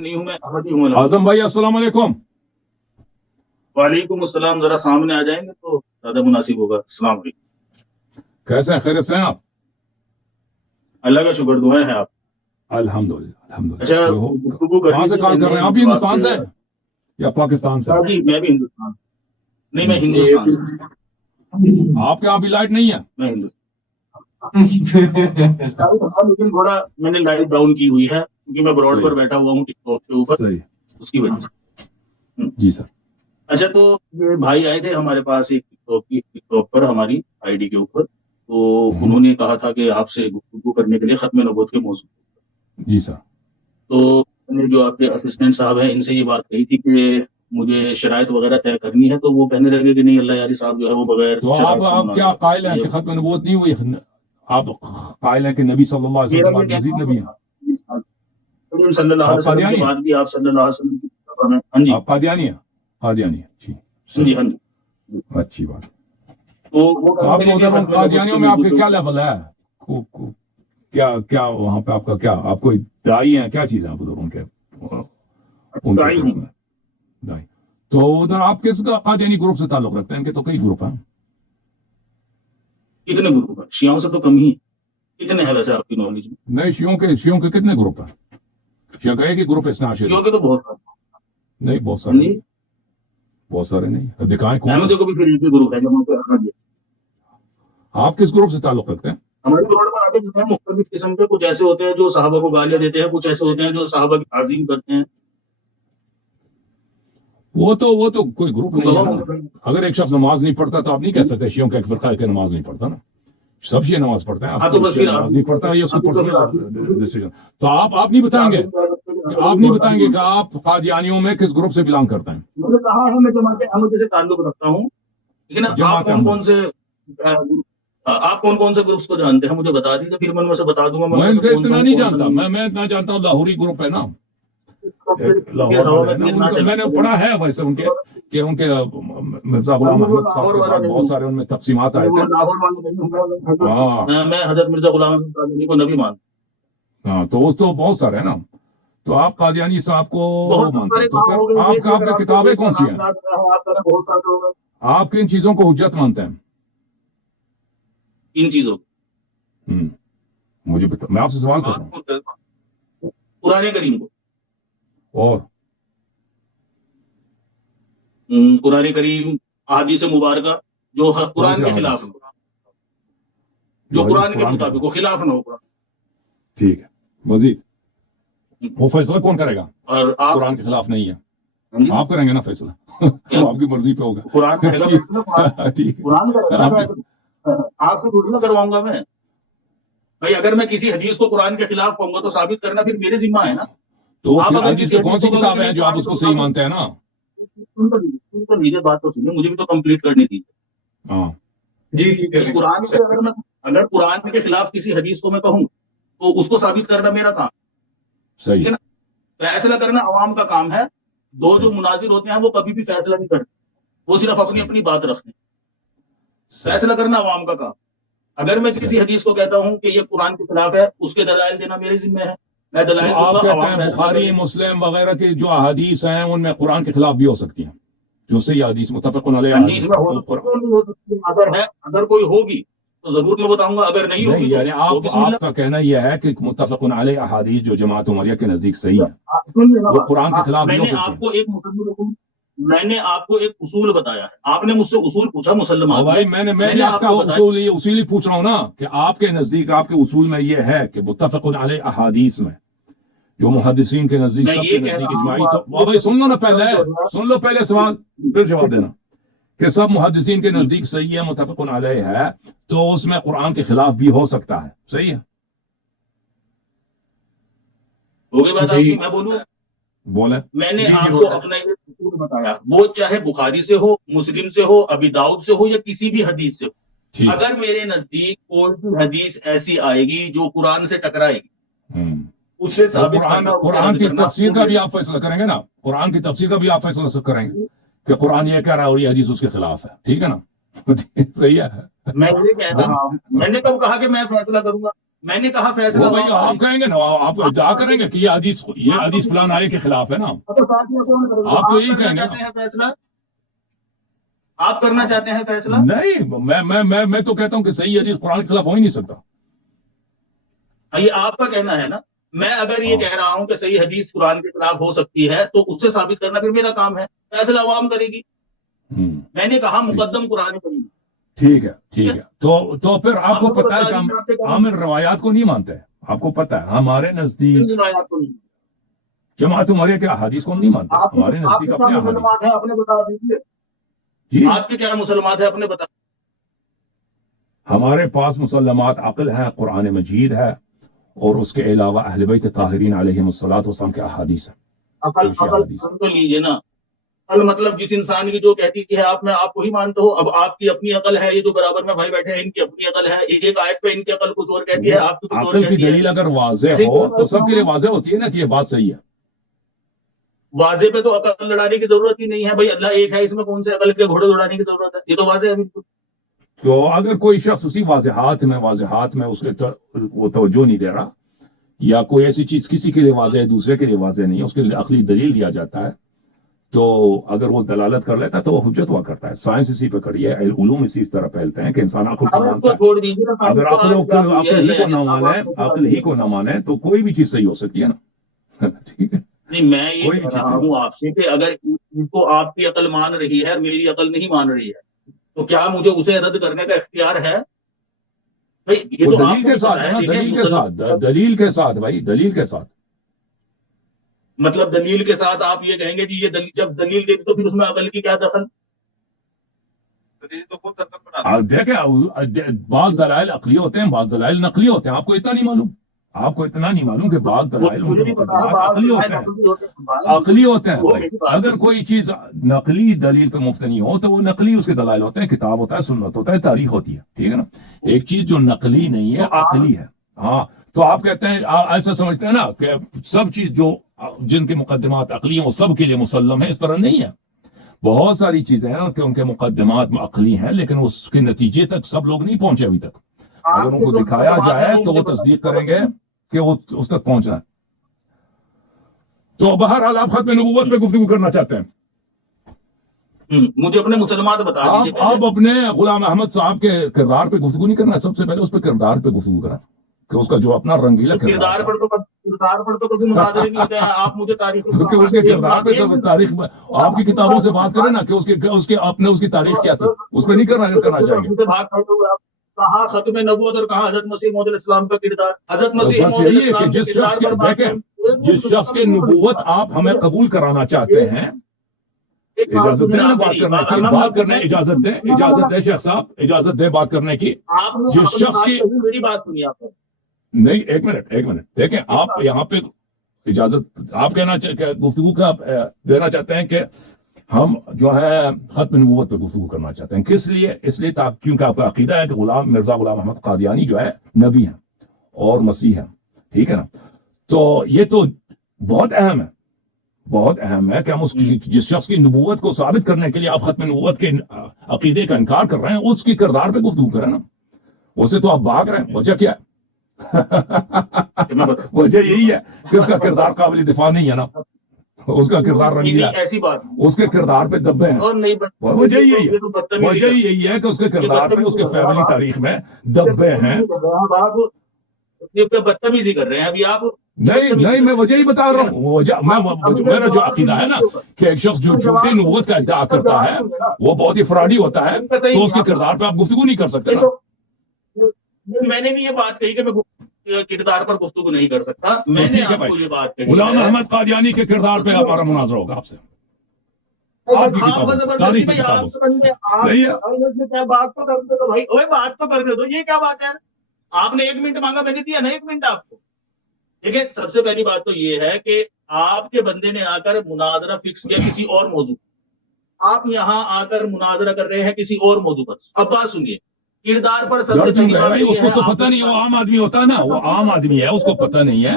نہیں ہوں میں احمدی ہوں. اعظم بھائی السلام علیکم. وعلیکم السلام. ذرا سامنے آ جائیں گے تو زیادہ مناسب ہوگا. السلام علیکم. کیسے ہیں؟ خیریت سے ہیں آپ؟ اللہ کا شکر. دعائیں ہیں آپ. الحمدللہ اچھا گفتگو کر کہاں سے کال کر رہے ہیں آپ؟ بھی ہندوستان سے یا پاکستان سے؟ جی میں بھی ہندوستان. نہیں میں ہندوستان سے. آپ کے یہاں بھی لائٹ نہیں ہے؟ میں ہندوستان لیکن تھوڑا میں نے لائٹ ڈاؤن کی ہوئی ہے کیونکہ میں براڈ پر بیٹھا ہوا ہوں ٹک ٹاک کے اوپر. صحیح. اس کی وجہ سے. جی سر. اچھا تو یہ بھائی آئے تھے ہمارے پاس ایک ٹک ٹاک پر ہماری آئی ڈی کے اوپر. تو انہوں نے کہا تھا کہ آپ سے گفتگو کرنے کے لیے ختم نبوت کے موضوع. جی سر. تو میں نے جو آپ کے اسسٹنٹ صاحب ہیں ان سے یہ بات کہی تھی کہ مجھے شرائط وغیرہ طے کرنی ہے. تو وہ کہنے لگے کہ نہیں اللہ یاری صاحب جو ہے وہ بغیر تو آپ کیا قائل ہیں کہ ختم نبوت نہیں ہوئی؟ آپ قائل ہیں کہ نبی صلی اللہ علیہ وسلم کے مزید نبی ہیں؟ صلی اللہ علیہ وسلم کے بعد بھی آپ صلی اللہ علیہ وسلم. ہاں جی آپ قادیانی ہیں؟ قادیانی ہیں. جی ہاں جی. اچھی بات. تو آپ ادھر قادیانیوں میں آپ کے کیا لیول ہے؟ کیا وہاں پہ آپ کا کیا آپ کو دائی ہیں؟ کیا چیز ہے آپ ادھر ان کے دائی؟ تو ادھر آپ کس قادیانی گروپ سے تعلق رکھتے ہیں؟ ان کے تو کئی گروپ ہیں. کتنے گروپ ہیں؟ شیعوں سے تو کم ہی. کتنے ہیں ویسے آپ کی نالج میں؟ نہیں شیعوں کے کتنے گروپ ہیں؟ شیعہ کا ایک ہی گروپ ہے اثنا عشری. شیعوں کے تو بہت سارے. نہیں بہت سارے. بہت سارے نہیں دکھائیں کون. احمدیوں کو بھی پھر ایک ہی گروپ ہے جماعت احمدیہ. آپ کس گروپ سے تعلق رکھتے ہیں؟ ہمارے روڈ پر آتے ہیں مختلف قسم کے. کچھ ایسے ہوتے ہیں جو صحابہ کو گالیاں دیتے ہیں. کچھ ایسے ہوتے ہیں جو صحابہ کی تعظیم کرتے ہیں. وہ تو کوئی گروپ نہیں ہے نا. اگر ایک شخص نماز نہیں پڑھتا تو آپ نہیں کہہ سکتے شیعوں کا ایک فرقہ ہے کہ نماز نہیں پڑھتا نا. سب شیعہ نماز پڑھتے ہیں. آپ نماز نہیں پڑھتا یہ اس کو پرسنل ڈیسیژن. تو آپ نہیں بتائیں گے کہ آپ قادیانیوں میں کس گروپ سے بلانگ کرتے ہیں؟ میں نے کہا ہے میں جماعت احمدیہ سے تعلق رکھتا ہوں. لیکن آپ کون کون سے گروپس کو جانتے ہیں مجھے بتا دیجیے. پھر میں سے بتا دوں گا. میں اتنا نہیں جانتا. میں اتنا جانتا ہوں لاہوری گروپ ہے نا. میں نے پڑھا ہے ویسے ان کے مرزا غلام احمد صاحب کے بعد بہت سارے ان میں تقسیمات آئے تھے. میں حضرت مرزا غلام احمد کو نبی مانتا ہوں. ہاں تو وہ تو بہت سارے ہیں نا. تو آپ قادیانی صاحب کو مانتے ہیں تو آپ کی کتابیں کون سی ہیں؟ آپ کن چیزوں کو حجت مانتے ہیں؟ ان چیزوں مجھے میں آپ سے سوال کر رہا ہوں. قرآن کریم کو. اور قرآن کریم احادیث مبارکہ جو قرآن کے خلاف ہو, جو قرآن کے مطابق ہو, خلاف نہ ہو قرآن. ٹھیک ہے. مزید وہ فیصلہ کون کرے گا؟ اور قرآن کے خلاف نہیں ہے. آپ کریں گے نا فیصلہ. آپ کی مرضی پہ ہوگا. قرآن آپ سے تھوڑی نہ کرواؤں گا میں بھائی. اگر میں کسی حدیث کو قرآن کے خلاف کہوں گا تو ثابت کرنا پھر میرے ذمہ ہے نا. تو حدیث کی کون سی کتابیں ہیں جو آپ اس کو صحیح مانتے ہیں نا؟ نیچے بات تو سنیے, مجھے بھی تو کمپلیٹ کرنی تھی. ہاں جی قرآن کے اگر قرآن کے خلاف کسی حدیث کو میں کہوں تو اس کو ثابت کرنا میرا کام. صحیح ہے نا. فیصلہ کرنا عوام کا کام ہے. جو مناظر ہوتے ہیں وہ کبھی بھی فیصلہ نہیں کرتے. وہ صرف اپنی بات رکھتے ہیں. فیصلہ کرنا عوام کا کام. اگر میں کسی حدیث کو کہتا ہوں کہ یہ قرآن کے خلاف ہے, اس کے دلائل دینا میرے ذمہ ہے. میں دلائل دوں گا. آپ کہتے ہیں بخاری مسلم وغیرہ کی جو احادیث ہیں ان میں قرآن کے خلاف بھی ہو سکتی ہیں, جو صحیح حدیث متفق علیہ اگر کوئی ہوگی تو ضرور میں بتاؤں گا. اگر نہیں ہوگی یعنی آپ کا کہنا یہ ہے کہ متفق علیہ احادیث جو جماعت عمریہ کے نزدیک صحیح ہے وہ قرآن کے خلاف نہیں ہو سکتی. میں نے آپ کو ایک اصول بتایا ہے. آپ نے مجھ سے اصول پوچھا مسلمان. بھائی میں بھی آپ کا اصول ہی پوچھ رہا ہوں نا کہ آپ کے نزدیک آپ کے اصول میں یہ ہے کہ متفق علیہ احادیث میں جو محدثین کے نزدیک سب کے نزدیک اجماعی. تو بھائی سن لو پہلے سوال پھر جواب دینا کہ سب محدثین کے نزدیک صحیح ہے, متفق علیہ ہے, تو اس میں قرآن کے خلاف بھی ہو سکتا ہے. صحیح ہے. ہوگی بات آپ کی. میں بولوں بولیں. میں نے آپ کو اپنا ایک اصول بتایا, وہ چاہے بخاری سے ہو, مسلم سے ہو, ابی داؤد سے ہو یا کسی بھی حدیث سے ہو. اگر میرے نزدیک کوئی بھی حدیث ایسی آئے گی جو قرآن سے ٹکرائے گی, اس سے قرآن کی تفسیر کا بھی آپ فیصلہ کریں گے نا. قرآن کی تفسیر کا بھی آپ فیصلہ کریں گے کہ قرآن یہ کہہ رہا ہے اور یہ حدیث اس کے خلاف ہے. ٹھیک ہے نا. صحیح ہے. میں یہ کہتا ہوں, میں نے کب کہا کہ میں فیصلہ کروں گا؟ میں نے کہا فیصلہ وہ بھائی آپ کہیں گے نا، آپ ادعا کریں گے کہ یہ حدیث فلان آئے کے خلاف ہے نا، آپ تو یہی کہیں گے نا۔ فیصلہ آپ کرنا چاہتے ہیں فیصلہ؟ نہیں، میں تو کہتا ہوں کہ صحیح حدیث قرآن کے خلاف ہو ہی نہیں سکتا۔ یہ آپ کا کہنا ہے نا، میں اگر یہ کہہ رہا ہوں کہ صحیح حدیث قرآن کے خلاف ہو سکتی ہے تو اس سے ثابت کرنا پھر میرا کام ہے، فیصلہ عوام کرے گی۔ میں نے کہا مقدم قرآن کریم۔ ٹھیک ہے، تو پھر آپ کو پتا ہے کہ ہم ان روایات کو نہیں مانتے، آپ کو پتا ہے ہمارے نزدیک جماعت عمریہ کے احادیث کو ہم نہیں مانتے، ہمارے نزدیک اپنے مسلمات ہیں، اپنے بتا دیجیے جی آپ کے کیا مسلمات ہیں، اپنے بتا۔ ہمارے پاس مسلمات عقل ہے، قرآن مجید ہے، اور اس کے علاوہ اہل بیت طاہرین علیہم الصلوۃ والسلام کے احادیث ہیں۔ عقل تو لیجیے نا، مطلب جس انسان کی جو کہتی ہے آپ، میں آپ کو ہی مانتا ہوں، اب آپ کی اپنی عقل ہے، یہ جو برابر میں بھائی بیٹھے ہیں ان کی اپنی عقل ہے، ایک آیت پہ ان کی عقل کچھ اور کہتی ہے، آپ کی کچھ اور عقل کی کہتی ہے۔ دلیل اگر واضح ہو تو سب کے لیے واضح ہوتی ہے نا کہ یہ بات صحیح ہے۔ واضح پہ تو عقل لڑانے کی ضرورت ہی نہیں ہے بھائی، اللہ ایک ہے، اس میں کون سے عقل کے گھوڑے دوڑانے کی ضرورت ہے، یہ تو واضح ہے بالکل۔ تو اگر کوئی شخص اسی واضحات میں اس کے وہ توجہ نہیں دے رہا، یا کوئی ایسی چیز کسی کے لیے واضح ہے دوسرے کے لیے واضح نہیں ہے، اس کے لیے عقلی دلیل دیا جاتا ہے، تو اگر وہ دلالت کر لیتا ہے تو وہ حجت ہوا کرتا ہے۔ سائنس اسی پہ کڑی ہے، علوم اسی طرح پھیلتے ہیں کہ انسان عقل کو مانتا ہے۔ اگر عقل ہی کو نہ مانے تو کوئی بھی چیز صحیح ہو سکتی ہے نا۔ ٹھیک ہے، نہیں، میں یہ کہہ رہا ہوں آپ سے کہ اگر ان کو آپ کی عقل مان رہی ہے، میری عقل نہیں مان رہی ہے، تو کیا مجھے اسے رد کرنے کا اختیار ہے؟ دلیل کے ساتھ ہے نا، دلیل کے ساتھ بھائی، دلیل کے ساتھ۔ مطلب دلیل کے ساتھ آپ یہ کہیں گے جی یہ جب دلیل دے تو پھر اس میں عقل کی کیا دخل؟ دیکھیں، بعض دلائل عقلی ہوتے ہیں، بعض دلائل نقلی ہوتے ہیں۔ آپ کو اتنا نہیں معلوم کہ بعض دلائل عقلی ہوتے ہیں۔ اگر کوئی چیز نقلی دلیل پہ مبتنی ہو تو وہ نقلی اس کے دلائل ہوتے ہیں، کتاب ہوتا ہے، سنت ہوتا ہے، تاریخ ہوتی ہے، ٹھیک ہے نا۔ ایک چیز جو نقلی نہیں ہے، عقلی ہے۔ ہاں، تو آپ کہتے ہیں، ایسا سمجھتے ہیں نا کہ سب چیز جو جن کے مقدمات عقلی ہیں وہ سب کے لیے مسلم ہے، اس طرح نہیں ہے۔ بہت ساری چیزیں ہیں کہ ان کے مقدمات عقلی ہیں، لیکن اس کے نتیجے تک سب لوگ نہیں پہنچے ابھی تک۔ اگر ان کو دکھایا جائے تو وہ تصدیق کریں گے کہ وہ اس تک پہنچنا ہے۔ تو بہرحال آپ ختم نبوت پہ گفتگو کرنا چاہتے ہیں، مجھے اپنے مسلمات بتا دیجیے۔ آپ اپنے غلام احمد صاحب کے کردار پہ گفتگو نہیں کرنا، سب سے پہلے اس پہ کردار پہ گفتگو کرنا کہ اس کا جو اپنا رنگیلا کردار پر تو کبھی مناظرے نہیں ہوتے ہیں۔ آپ مجھے تاریخ اس کے کردار پہ تو تاریخ آپ کی کتابوں سے بات کریں نا کہ اس کی تاریخ کیا تھی، اس پہ نہیں کرنا چاہیں گے۔ کہاں ختم نبوت اور کہاں حضرت مسیح موعود الاسلام کا کردار؟ حضرت مسیح بس یہی ہے کہ جس شخص کے نبوت آپ ہمیں قبول کرانا چاہتے ہیں، اجازت دیں نا بات کرنے اجازت دیں شیخ صاحب، اجازت دیں بات کرنے کی۔ جس شخص کی میری بات سنیے آپ نہیں، ایک منٹ دیکھیں، آپ یہاں پہ اجازت آپ کہنا گفتگو کا دینا چاہتے ہیں کہ ہم جو ہے ختم نبوت پہ گفتگو کرنا چاہتے ہیں۔ کس لیے؟ اس لیے کیونکہ آپ کا عقیدہ ہے کہ مرزا غلام احمد قادیانی جو ہے نبی ہیں اور مسیح ہیں، ٹھیک ہے نا۔ تو یہ تو بہت اہم ہے کہ ہم جس شخص کی نبوت کو ثابت کرنے کے لیے آپ ختم نبوت کے عقیدے کا انکار کر رہے ہیں، اس کی کردار پہ گفتگو کریں نا۔ اسے تو آپ بھاگ رہے ہیں، وجہ کیا ہے؟ وجہ یہی ہے کہ اس کا کردار قابل دفاع نہیں ہے نا، اس کا کردار رنگیلا، ایسی بات اس کے کردار پہ دبے ہیں۔ وجہ یہی ہے کہ اس کے کردار پہ، اس کے فیملی تاریخ میں دبے ہیں۔ بدتمیزی کر رہے ہیں ابھی آپ۔ نہیں، میں وجہ ہی بتا رہا ہوں۔ میرا جو عقیدہ ہے نا کہ ایک شخص جو جھوٹی نبوت کا ادعا کرتا ہے وہ بہت ہی فراڈی ہوتا ہے، تو اس کے کردار پہ آپ گفتگو نہیں کر سکتے نا۔ میں نے بھی یہ بات کہی کہ میں کردار پر گفتگو نہیں کر سکتا۔ میں نے آپ کو یہ بات کہی، غلام احمد قادیانی کے کردار پہ ہمارا مناظرہ ہوگا آپ سے، آپ کی کتابوں، تاریخ کی کتابوں سے۔ صحیح ہے، بات تو کرنے دو، یہ کیا بات ہے؟ آپ نے 1 منٹ مانگا، میں نے دیا نا 1 منٹ آپ کو۔ ٹھیک ہے، سب سے پہلی بات تو یہ ہے کہ آپ کے بندے نے آ کر مناظرہ فکس کیا کسی اور موضوع، آپ یہاں آ کر مناظرہ کر رہے ہیں کسی اور موضوع پر۔ اب بات سنیے، کردار پر سب سے پہلی بات اس کو تو پتہ نہیں، وہ عام آدمی ہوتا ہے نا، وہ عام آدمی ہے، اس کو پتہ نہیں ہے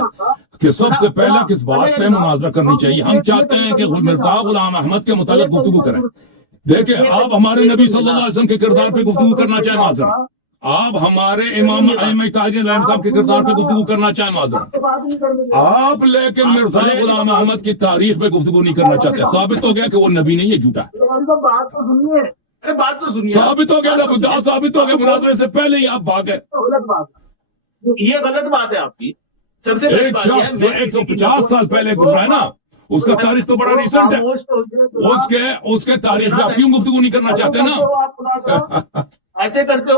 کہ سب سے پہلا کس بات پہ مناظرہ کرنی چاہیے۔ ہم چاہتے ہیں کہ مرزا غلام احمد کے متعلق گفتگو کریں۔ دیکھیں، آپ ہمارے نبی صلی اللہ علیہ وسلم کے کردار پہ گفتگو کرنا چاہیں معذرت، آپ ہمارے امام ائمہ تاج العلم صاحب کے کردار پہ گفتگو کرنا چاہیں معذرت، آپ لیکن مرزا غلام احمد کی تاریخ پہ گفتگو نہیں کرنا چاہتے. ثابت ہو گیا کہ وہ نبی نہیں ہے، جھوٹا ہے. بات تو سنیے، ارے بات تو سنیے. ثابت ہو گیا نا، ثابت ہو گیا مناظرے سے پہلے ہی آپ بھاگ گئے. یہ غلط بات ہے آپ کی. سب سے ایک شخص جو 150 سال پہلے گزرا ہے نا، اس کا تاریخ تو بڑا ریسنٹ ہے. اس کے تاریخ پہ آپ کیوں گفتگو نہیں کرنا چاہتے نا؟ ایسے کرتے ہو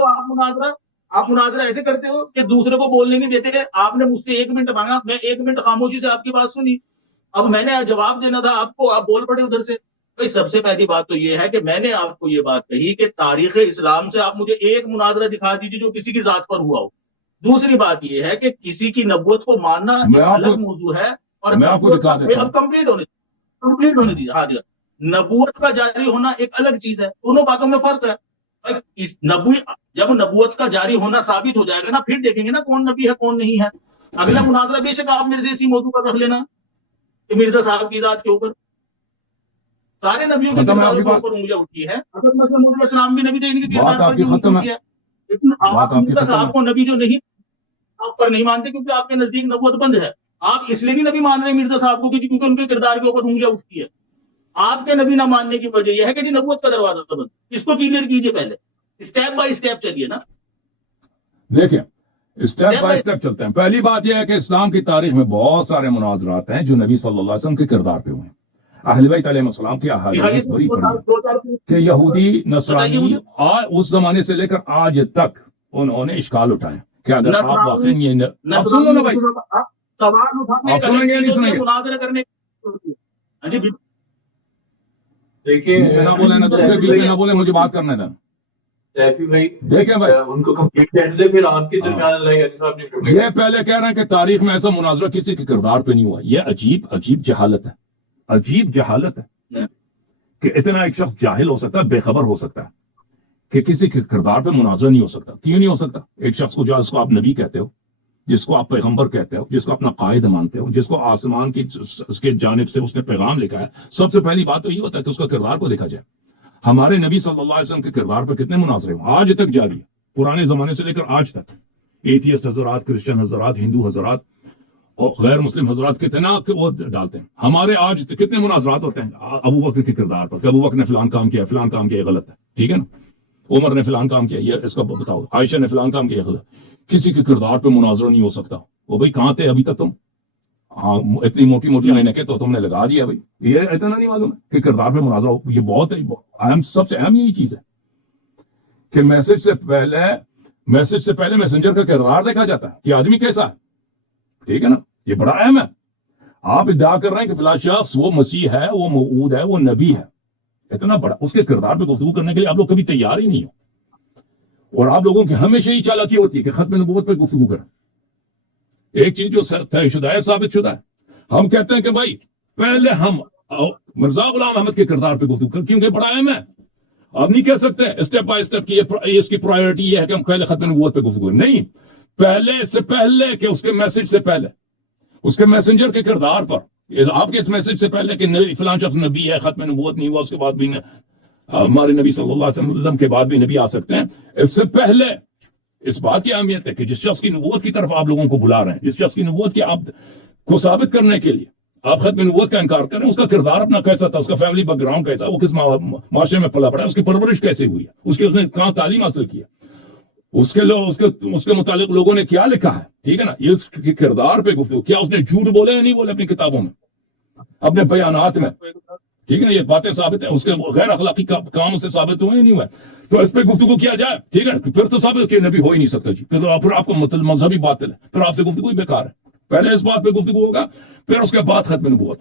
آپ مناظرہ ایسے کرتے ہو کہ دوسرے کو بولنے نہیں دیتے. آپ نے مجھ سے 1 منٹ مانگا، میں 1 منٹ خاموشی سے آپ کی بات سنی. اب میں نے جواب دینا تھا آپ کو، آپ بول پڑے ادھر سے. بھائی سب سے پہلی بات تو یہ ہے کہ میں نے آپ کو یہ بات کہی کہ تاریخ اسلام سے آپ مجھے ایک مناظرہ دکھا دیجیے جو کسی کی ذات پر ہوا ہو. دوسری بات یہ ہے کہ کسی کی نبوت کو ماننا ایک الگ موضوع ہے، اور میں آپ کو دکھا دیتا ہوں. کمپلیٹ ہونے دیجیے. ہاں جی، نبوت کا جاری ہونا ایک الگ چیز ہے، دونوں باتوں میں فرق ہے. جب نبوت کا جاری ہونا ثابت ہو جائے گا نا، پھر دیکھیں گے نا کون نبی ہے کون نہیں ہے. اگلا مناظرہ بے شک آپ میرے سے اسی موضوع پر رکھ لینا کہ مرزا صاحب کی ذات کے اوپر. سارے نبیوں کے کرداروں کے اوپر انگلیاں اٹھی ہے. حضرت مسیح موعود علیہ السلام بھی نبی تھے، ان کے کردار پر بھی انگلی اٹھی ہے. لیکن آپ مرزا صاحب کو نبی جو نہیں، آپ پر نہیں مانتے کیونکہ آپ کے نزدیک نبوت بند ہے. آپ اس لیے بھی نبی مان رہے ہیں مرزا صاحب کو کیونکہ ان کے کردار کے اوپر انگلیاں اٹھتی ہے. آپ کے نبی نہ ماننے کی وجہ یہ ہے کہ جی نبوت کا دروازہ بند. اس کو کلیئر کیجئے، پہلے اسٹیپ بائی اسٹیپ چلیے نا. دیکھیں اسٹیپ بائی اسٹیپ چلتے ہیں. پہلی بات یہ ہے کہ اسلام کی تاریخ میں بہت سارے مناظرات ہیں جو نبی صلی اللہ علیہ وسلم کے کردار پہ ہوئے ہیں. اہل بیت علیہ السلام کی احادیث بڑی پڑی کہ یہودی نصرانی اس زمانے سے لے کر آج تک انہوں نے اشکال اٹھائے کہ اگر آپ واقعی یہ آپ سن لو نا بھائی، آپ سنیں گے نہیں سنیں گے؟ مناظرہ کرنے دیکھیے نہ بولے نا، دوسرے بیچ میں نہ بولے، مجھے بات کرنے دیں. دیکھیں بھائی ان کو کمپلیٹ کر دے، پھر آپ کی درمیان اللہ صاحب نے یہ پہلے کہہ رہے ہیں کہ تاریخ میں ایسا مناظرہ کسی کے کردار پہ نہیں ہوا. یہ عجیب جہالت ہے، عجیب جہالت ہے کہ اتنا ایک شخص جاہل ہو سکتا ہے، بے خبر ہو سکتا ہے کہ کسی کے کردار پہ مناظرہ نہیں ہو سکتا. کیوں نہیں ہو سکتا؟ ایک شخص کو جس کو آپ نبی کہتے ہو، جس کو آپ پیغمبر کہتے ہو، جس کو اپنا قائد مانتے ہو، جس کو آسمان کی اس کے جانب سے اس نے پیغام لکھا ہے، سب سے پہلی بات تو یہ ہوتا ہے کہ اس کا کردار کو دیکھا جائے. ہمارے نبی صلی اللہ علیہ وسلم کے کردار پہ کتنے مناظرے ہوں، آج تک جاری ہے، پرانے زمانے سے لے کر آج تک. ایتھیسٹ حضرات، کرسچن حضرات، ہندو حضرات اور غیر مسلم حضرات کتنا وہ ڈالتے ہیں. ہمارے آج کتنے مناظرات ہوتے ہیں ابو بکر کے کردار پر کہ ابو بکر نے فلان کام کیا، فلان کام کیا، یہ غلط ہے، ٹھیک ہے نا. عمر نے فلان کام کیا، یہ اس کا بتاؤ. عائشہ نے فلان کام کیا، یہ غلط. کسی کے کردار پہ مناظرہ نہیں ہو سکتا. وہ بھائی کہاں تھے ابھی تک تم؟ ہاں اتنی موٹی موٹی عینکیں تو تم نے لگا دیا بھائی. یہ اتنا نہیں معلوم ہے کہ کردار پہ مناظرہ ہو. یہ بہت اہم، سب سے اہم یہی چیز ہے کہ میسج سے پہلے میسنجر کا کردار دیکھا جاتا ہے کہ آدمی کیسا ہے، ٹھیک ہے نا. یہ بڑا اہم ہے. آپ ادعا کر رہے ہیں کہ فلاں شخص وہ مسیح ہے، وہ موعود ہے، وہ نبی ہے. اتنا بڑا اس کے کردار پہ گفتگو کرنے کے لیے آپ لوگ کبھی تیار ہی نہیں ہو. اور آپ لوگوں کی ہمیشہ ہی چالاکی ہوتی ہے کہ ختم نبوت پہ گفتگو کریں. ایک چیز جو طے شدہ ہے، ثابت شدہ ہے، ہم کہتے ہیں کہ بھائی پہلے ہم مرزا غلام احمد کے کردار پہ گفتگو کریں کیونکہ بڑا اہم ہے. آپ نہیں کہہ سکتے اسٹیپ بائی اسٹیپ کی اس کی پرائیورٹی یہ ہے کہ ہم پہلے ختم نبوت پہ گفتگو کریں. نہیں، پہلے سے پہلے کہ اس کے میسج سے پہلے، اس کے میسنجر کے کردار پر، آپ کے اس میسج سے پہلے کہ فلاں شخص نبی ہے، ختم نبوت نہیں ہوا، اس کے بعد بھی ہمارے نبی صلی اللہ علیہ وسلم کے بعد بھی نبی آ سکتے ہیں. اس سے پہلے اس بات کی اہمیت ہے کہ جس شخص کی نبوت کی طرف آپ لوگوں کو بلا رہے ہیں، جس شخص کی نبوت کی آپ کو ثابت کرنے کے لیے آپ ختم نبوت کا انکار کریں، اس کا کردار اپنا کیسا تھا، اس کا فیملی بیک گراؤنڈ کیسا، وہ کس معاشرے میں پلا پڑا ہے، اس کی پرورش کیسے ہوئی ہے، اس نے کہاں تعلیم حاصل کیا، اس کے متعلق لوگوں نے کیا لکھا ہے، ٹھیک ہے نا. یہ اس کے کردار پہ گفتگو، کیا اس نے جھوٹ بولے یا نہیں بولے اپنی کتابوں میں، اپنے بیانات میں، ٹھیک ہے نا. یہ باتیں ثابت ہیں. اس کے غیر اخلاقی کام سے ثابت ہوئے یا نہیں ہوئے، تو اس پہ گفتگو کیا جائے، ٹھیک ہے. پھر تو ثابت کہ نبی ہو ہی نہیں سکتا جی. پھر آپ کو مذہبی باطل ہے، پھر آپ سے گفتگو ہی بیکار ہے. پہلے اس بات پہ گفتگو ہوگا، پھر اس کے بعد ختم نبوت.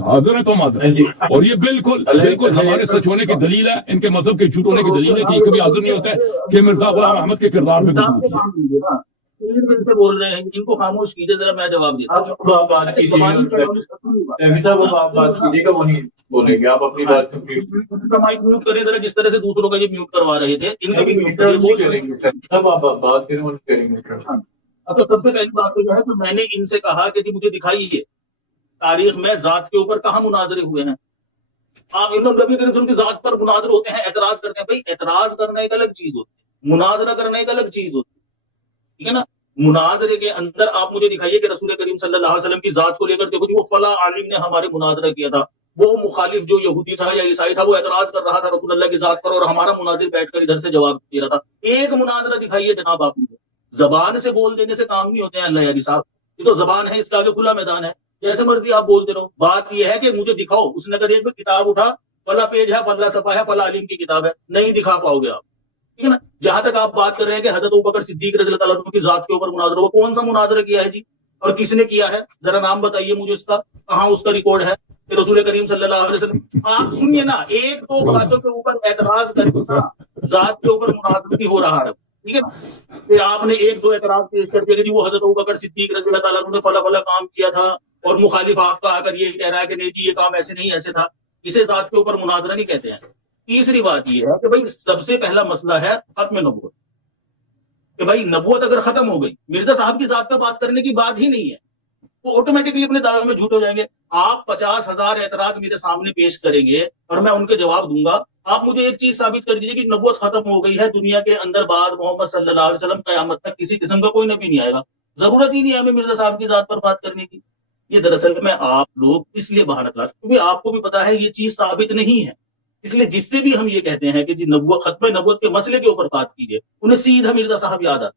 حاضر ہے تو حاضر. اور یہ بالکل ہمارے سچ ہونے کی دلیل ہے، ان کے مذہب کے جھوٹ ہونے کی دلیل ہے کہ یہ کبھی حاضر نہیں ہوتا ہے کہ مرزا غلام احمد کے کردار پہ گفتگو کیا. 3 دن سے بول رہے ہیں، ان کو خاموش کیجیے ذرا، میں جواب دیتا ہوں. آپ اپنی بات مائک میوٹ کریں ذرا، جس طرح سے دوسروں کا یہ میوٹ کروا رہے تھے، ان کا بھی میوٹ کریں. سب آپ بات کریں اور کریں گے. اچھا، سب سے پہلی بات تو یہ ہے کہ میں نے ان سے کہا کہ جی مجھے دکھائیے تاریخ میں ذات کے اوپر کہاں مناظرے ہوئے ہیں. آپ نبی کریم صلی اللہ علیہ وسلم کی ذات پر مناظر ہوتے ہیں، اعتراض کرتے ہیں. بھائی اعتراض کرنا ایک الگ چیز ہوتی ہے، مناظرہ کرنا ایک الگ چیز ہوتی ہے، ٹھیک ہے نا. مناظرے کے اندر آپ مجھے دکھائیے کہ رسول کریم صلی اللہ علیہ وسلم کی ذات کو لے کر دیکھو جی وہ فلاں عالم نے ہمارے مناظرہ کیا تھا، وہ مخالف جو یہودی تھا یا عیسائی تھا وہ اعتراض کر رہا تھا رسول اللہ کی ذات پر اور ہمارا مناظر بیٹھ کر ادھر سے جواب دے رہا تھا. ایک مناظرہ دکھائیے جناب آپ مجھے. زبان سے بول دینے سے کام نہیں ہوتے ہیں اللہ یاری صاحب، یہ تو زبان ہے، اس کا آگے کھلا میدان ہے، جیسے مرضی آپ بولتے رہو. بات یہ ہے کہ مجھے دکھاؤ. اس نے کہا ایک کتاب اٹھا، فلاں پیج ہے، فلاں صفحہ ہے، فلاں عالم کی کتاب ہے، نہیں دکھا پاؤ گے آپ، ٹھیک ہے نا. جہاں تک آپ بات کر رہے ہیں کہ حضرت ابوبکر صدیق رضی اللہ عنہ کی ذات کے اوپر مناظرہ، وہ کون سا مناظرہ کیا ہے جی، اور کس نے کیا ہے؟ ذرا نام بتائیے مجھے اس کا، کہاں اس کا ریکارڈ ہے کہ رسول کریم صلی اللہ علیہ وسلم. آپ سنیے نا، ایک دو باتوں کے اوپر اعتراض کر کے ذات کے اوپر مناظرہ ہو رہا ہے، ٹھیک ہے نا. کہ آپ نے ایک دو اعتراض پیش کر دیا کہ جی وہ حضرت ابوبکر صدیق رضی اللہ تعالیٰ عنہ نے فلاں فلاں کام کیا تھا اور مخالف آپ کا آ کر یہ کہہ رہا ہے کہ نہیں جی یہ کام ایسے نہیں ایسے تھا. اسے ذات کے اوپر مناظرہ نہیں کہتے ہیں. تیسری بات یہ ہے کہ بھائی سب سے پہلا مسئلہ ہے ختم نبوت، کہ بھائی نبوت اگر ختم ہو گئی، مرزا صاحب کی ذات پہ بات کرنے کی بات ہی نہیں ہے، وہ آٹومیٹکلی اپنے دعوے میں جھوٹ ہو جائیں گے. آپ 50,000 اعتراض میرے سامنے پیش کریں گے اور میں ان کے جواب دوں گا. آپ مجھے ایک چیز ثابت کر دیجیے کہ نبوت ختم ہو گئی ہے دنیا کے اندر، بعد محمد صلی اللہ علیہ وسلم قیامت تک کسی قسم کا کوئی نبی نہیں آئے گا، ضرورت ہی نہیں ہے ہمیں مرزا صاحب کی ذات پر بات کرنے کی. یہ دراصل میں آپ لوگ اس لیے باہر نکلا کیونکہ آپ کو بھی پتا ہے یہ چیز ثابت نہیں ہے. اس لیے جس سے بھی ہم یہ کہتے ہیں کہ جی نبوت، ختم نبوت کے مسئلے کے اوپر بات کیجیے، انہیں سیدھا مرزا صاحب یاد آتا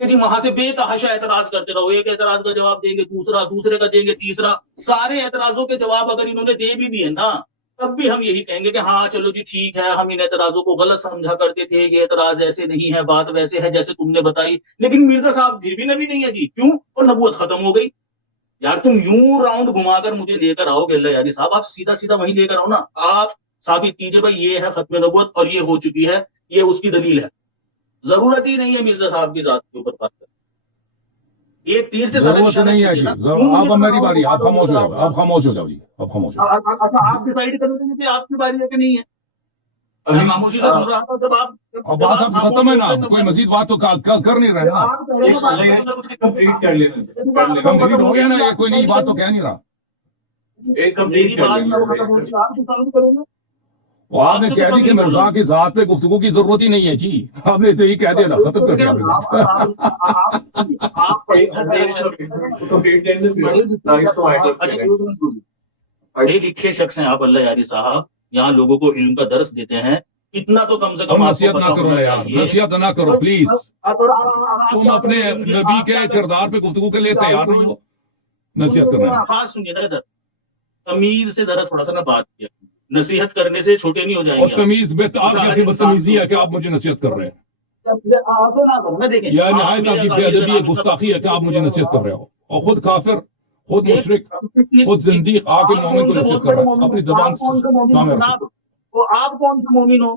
کہ جی وہاں سے بے تحاشا اعتراض کرتے رہو، ایک اعتراض کا جواب دیں گے، دوسرا، دوسرے کا دیں گے، تیسرا. سارے اعتراضوں کے جواب اگر انہوں نے دے بھی دیے نا، تب بھی ہم یہی کہیں گے کہ ہاں چلو جی ٹھیک ہے، ہم ان اعتراضوں کو غلط سمجھا کرتے تھے، یہ اعتراض ایسے نہیں ہے، بات ویسے ہے جیسے تم نے بتائی. لیکن مرزا صاحب پھر بھی نبی نہیں ہے جی، کیوں؟ اور نبوت ختم ہو گئی. یار تم یوں راؤنڈ گھما کر مجھے لے کر آؤ گے اللہ یاری صاحب، آپ سیدھا سیدھا وہیں لے کر آؤ نا. آپ ثابت کیجئے بھائی یہ ہے ختم نبوت اور یہ ہو چکی ہے، یہ اس کی دلیل ہے. ضرورت ہی نہیں ہے مرزا صاحب کی ذات کے اوپر بات کریں. ایک تیر سے ضرورت نہیں ہے جی. آپ میری باری، آپ خاموش ہو جاؤ، آپ خاموش ہو جاؤ جی، آپ خاموش ہو جاؤ. اچھا آپ ڈیسائیڈ کریں گے کہ آپ کی باری ہے کہ نہیں ہے. میں خاموشی سے سن رہا تھا جب اب بات اب ختم ہے نا، کوئی مزید بات تو کر نہیں رہے نا. کمپلیٹ کر لینا، کمپلیٹ ہو گیا نا، یہ کوئی نئی بات تو کہہ نہیں رہا. ایک کمپلیٹ کر لینا. وہ آپ نے کہہ دی کہ مرزا کی ذات پہ گفتگو کی ضرورت ہی نہیں ہے جی، آپ نے تو یہی کہہ دیا نا، ختم کر دیا. پڑھے لکھے شخص ہیں آپ اللہ یاری صاحب، یہاں لوگوں کو علم کا درس دیتے ہیں، اتنا تو کم سے کم نصیحت نہ کرو یار، نصیحت نہ کرو پلیز. تم اپنے نبی کے کردار پہ گفتگو کے لیے تیار نہیں ہو نصیحت کرنا. بات سنیے نا ادھر، تمیز سے ذرا تھوڑا سا نا بات کیا، نصیحت کرنے سے چھوٹے نہیں ہو جائیں اور گے. تمیز بے آپ کی بدتمیزی ہے کہ آپ مجھے نصیحت کر رہے ہیں، یا نہایت آپ کی بے ادبی ہے، گستاخی ہے کہ آپ مجھے نصیحت کر رہے ہو، اور خود کافر، خود مشرک، خود زندیق عاقل مومن کو نصیحت کر رہے ہیں. اپنی زبان کام رکھو. آپ کون سے مومن ہو؟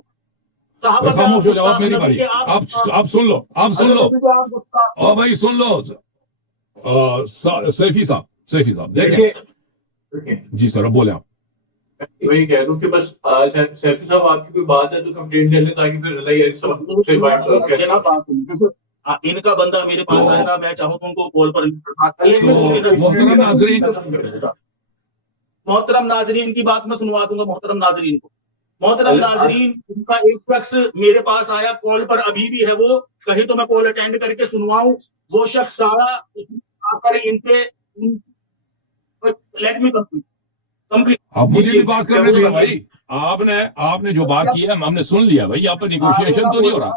خاموش ہو جاؤ، آپ میری باری. آپ سن لو، آپ سن لو، اور بھائی سن لو. سیفی صاحب دیکھیں جی سر، اب بولیں آپ. وہی کہہ دوں کہ بس سیفی صاحب آپ کی کوئی بات ہے تو کمپلین کر لیں، تاکہ پھر اللہ یاری صاحب سے بات. ان کا بندہ میرے پاس آئے گا، میں چاہوں تو ان کو کال پر. محترم ناظرین کی بات میں سنوا دوں گا محترم ناظرین کو. محترم ناظرین، ان کا ایک شخص میرے پاس آیا کال پر، ابھی بھی ہے وہ، کہیں تو میں کال اٹینڈ کر کے سنواؤں. وہ شخص سارا آ کر ان پہ لیٹ می کمپلیٹ. آپ مجھے بھی بات کرنے دیں بھائی. آپ نے جو بات کی ہے ہم نے سن لیا بھائی. یہاں پہ نیگوشیشن تو نہیں ہو رہا،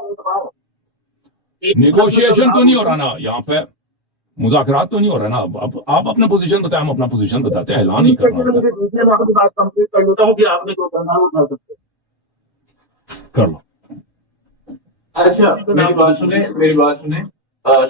نیگوشیشن تو نہیں ہو رہا نا، یہاں پہ مذاکرات تو نہیں ہو رہا نا. اب آپ اپنا پوزیشن بتائیں، ہم اپنا پوزیشن بتاتے ہیں، اعلان نہیں کرنا کر لو. اچھا میری بات سنیں.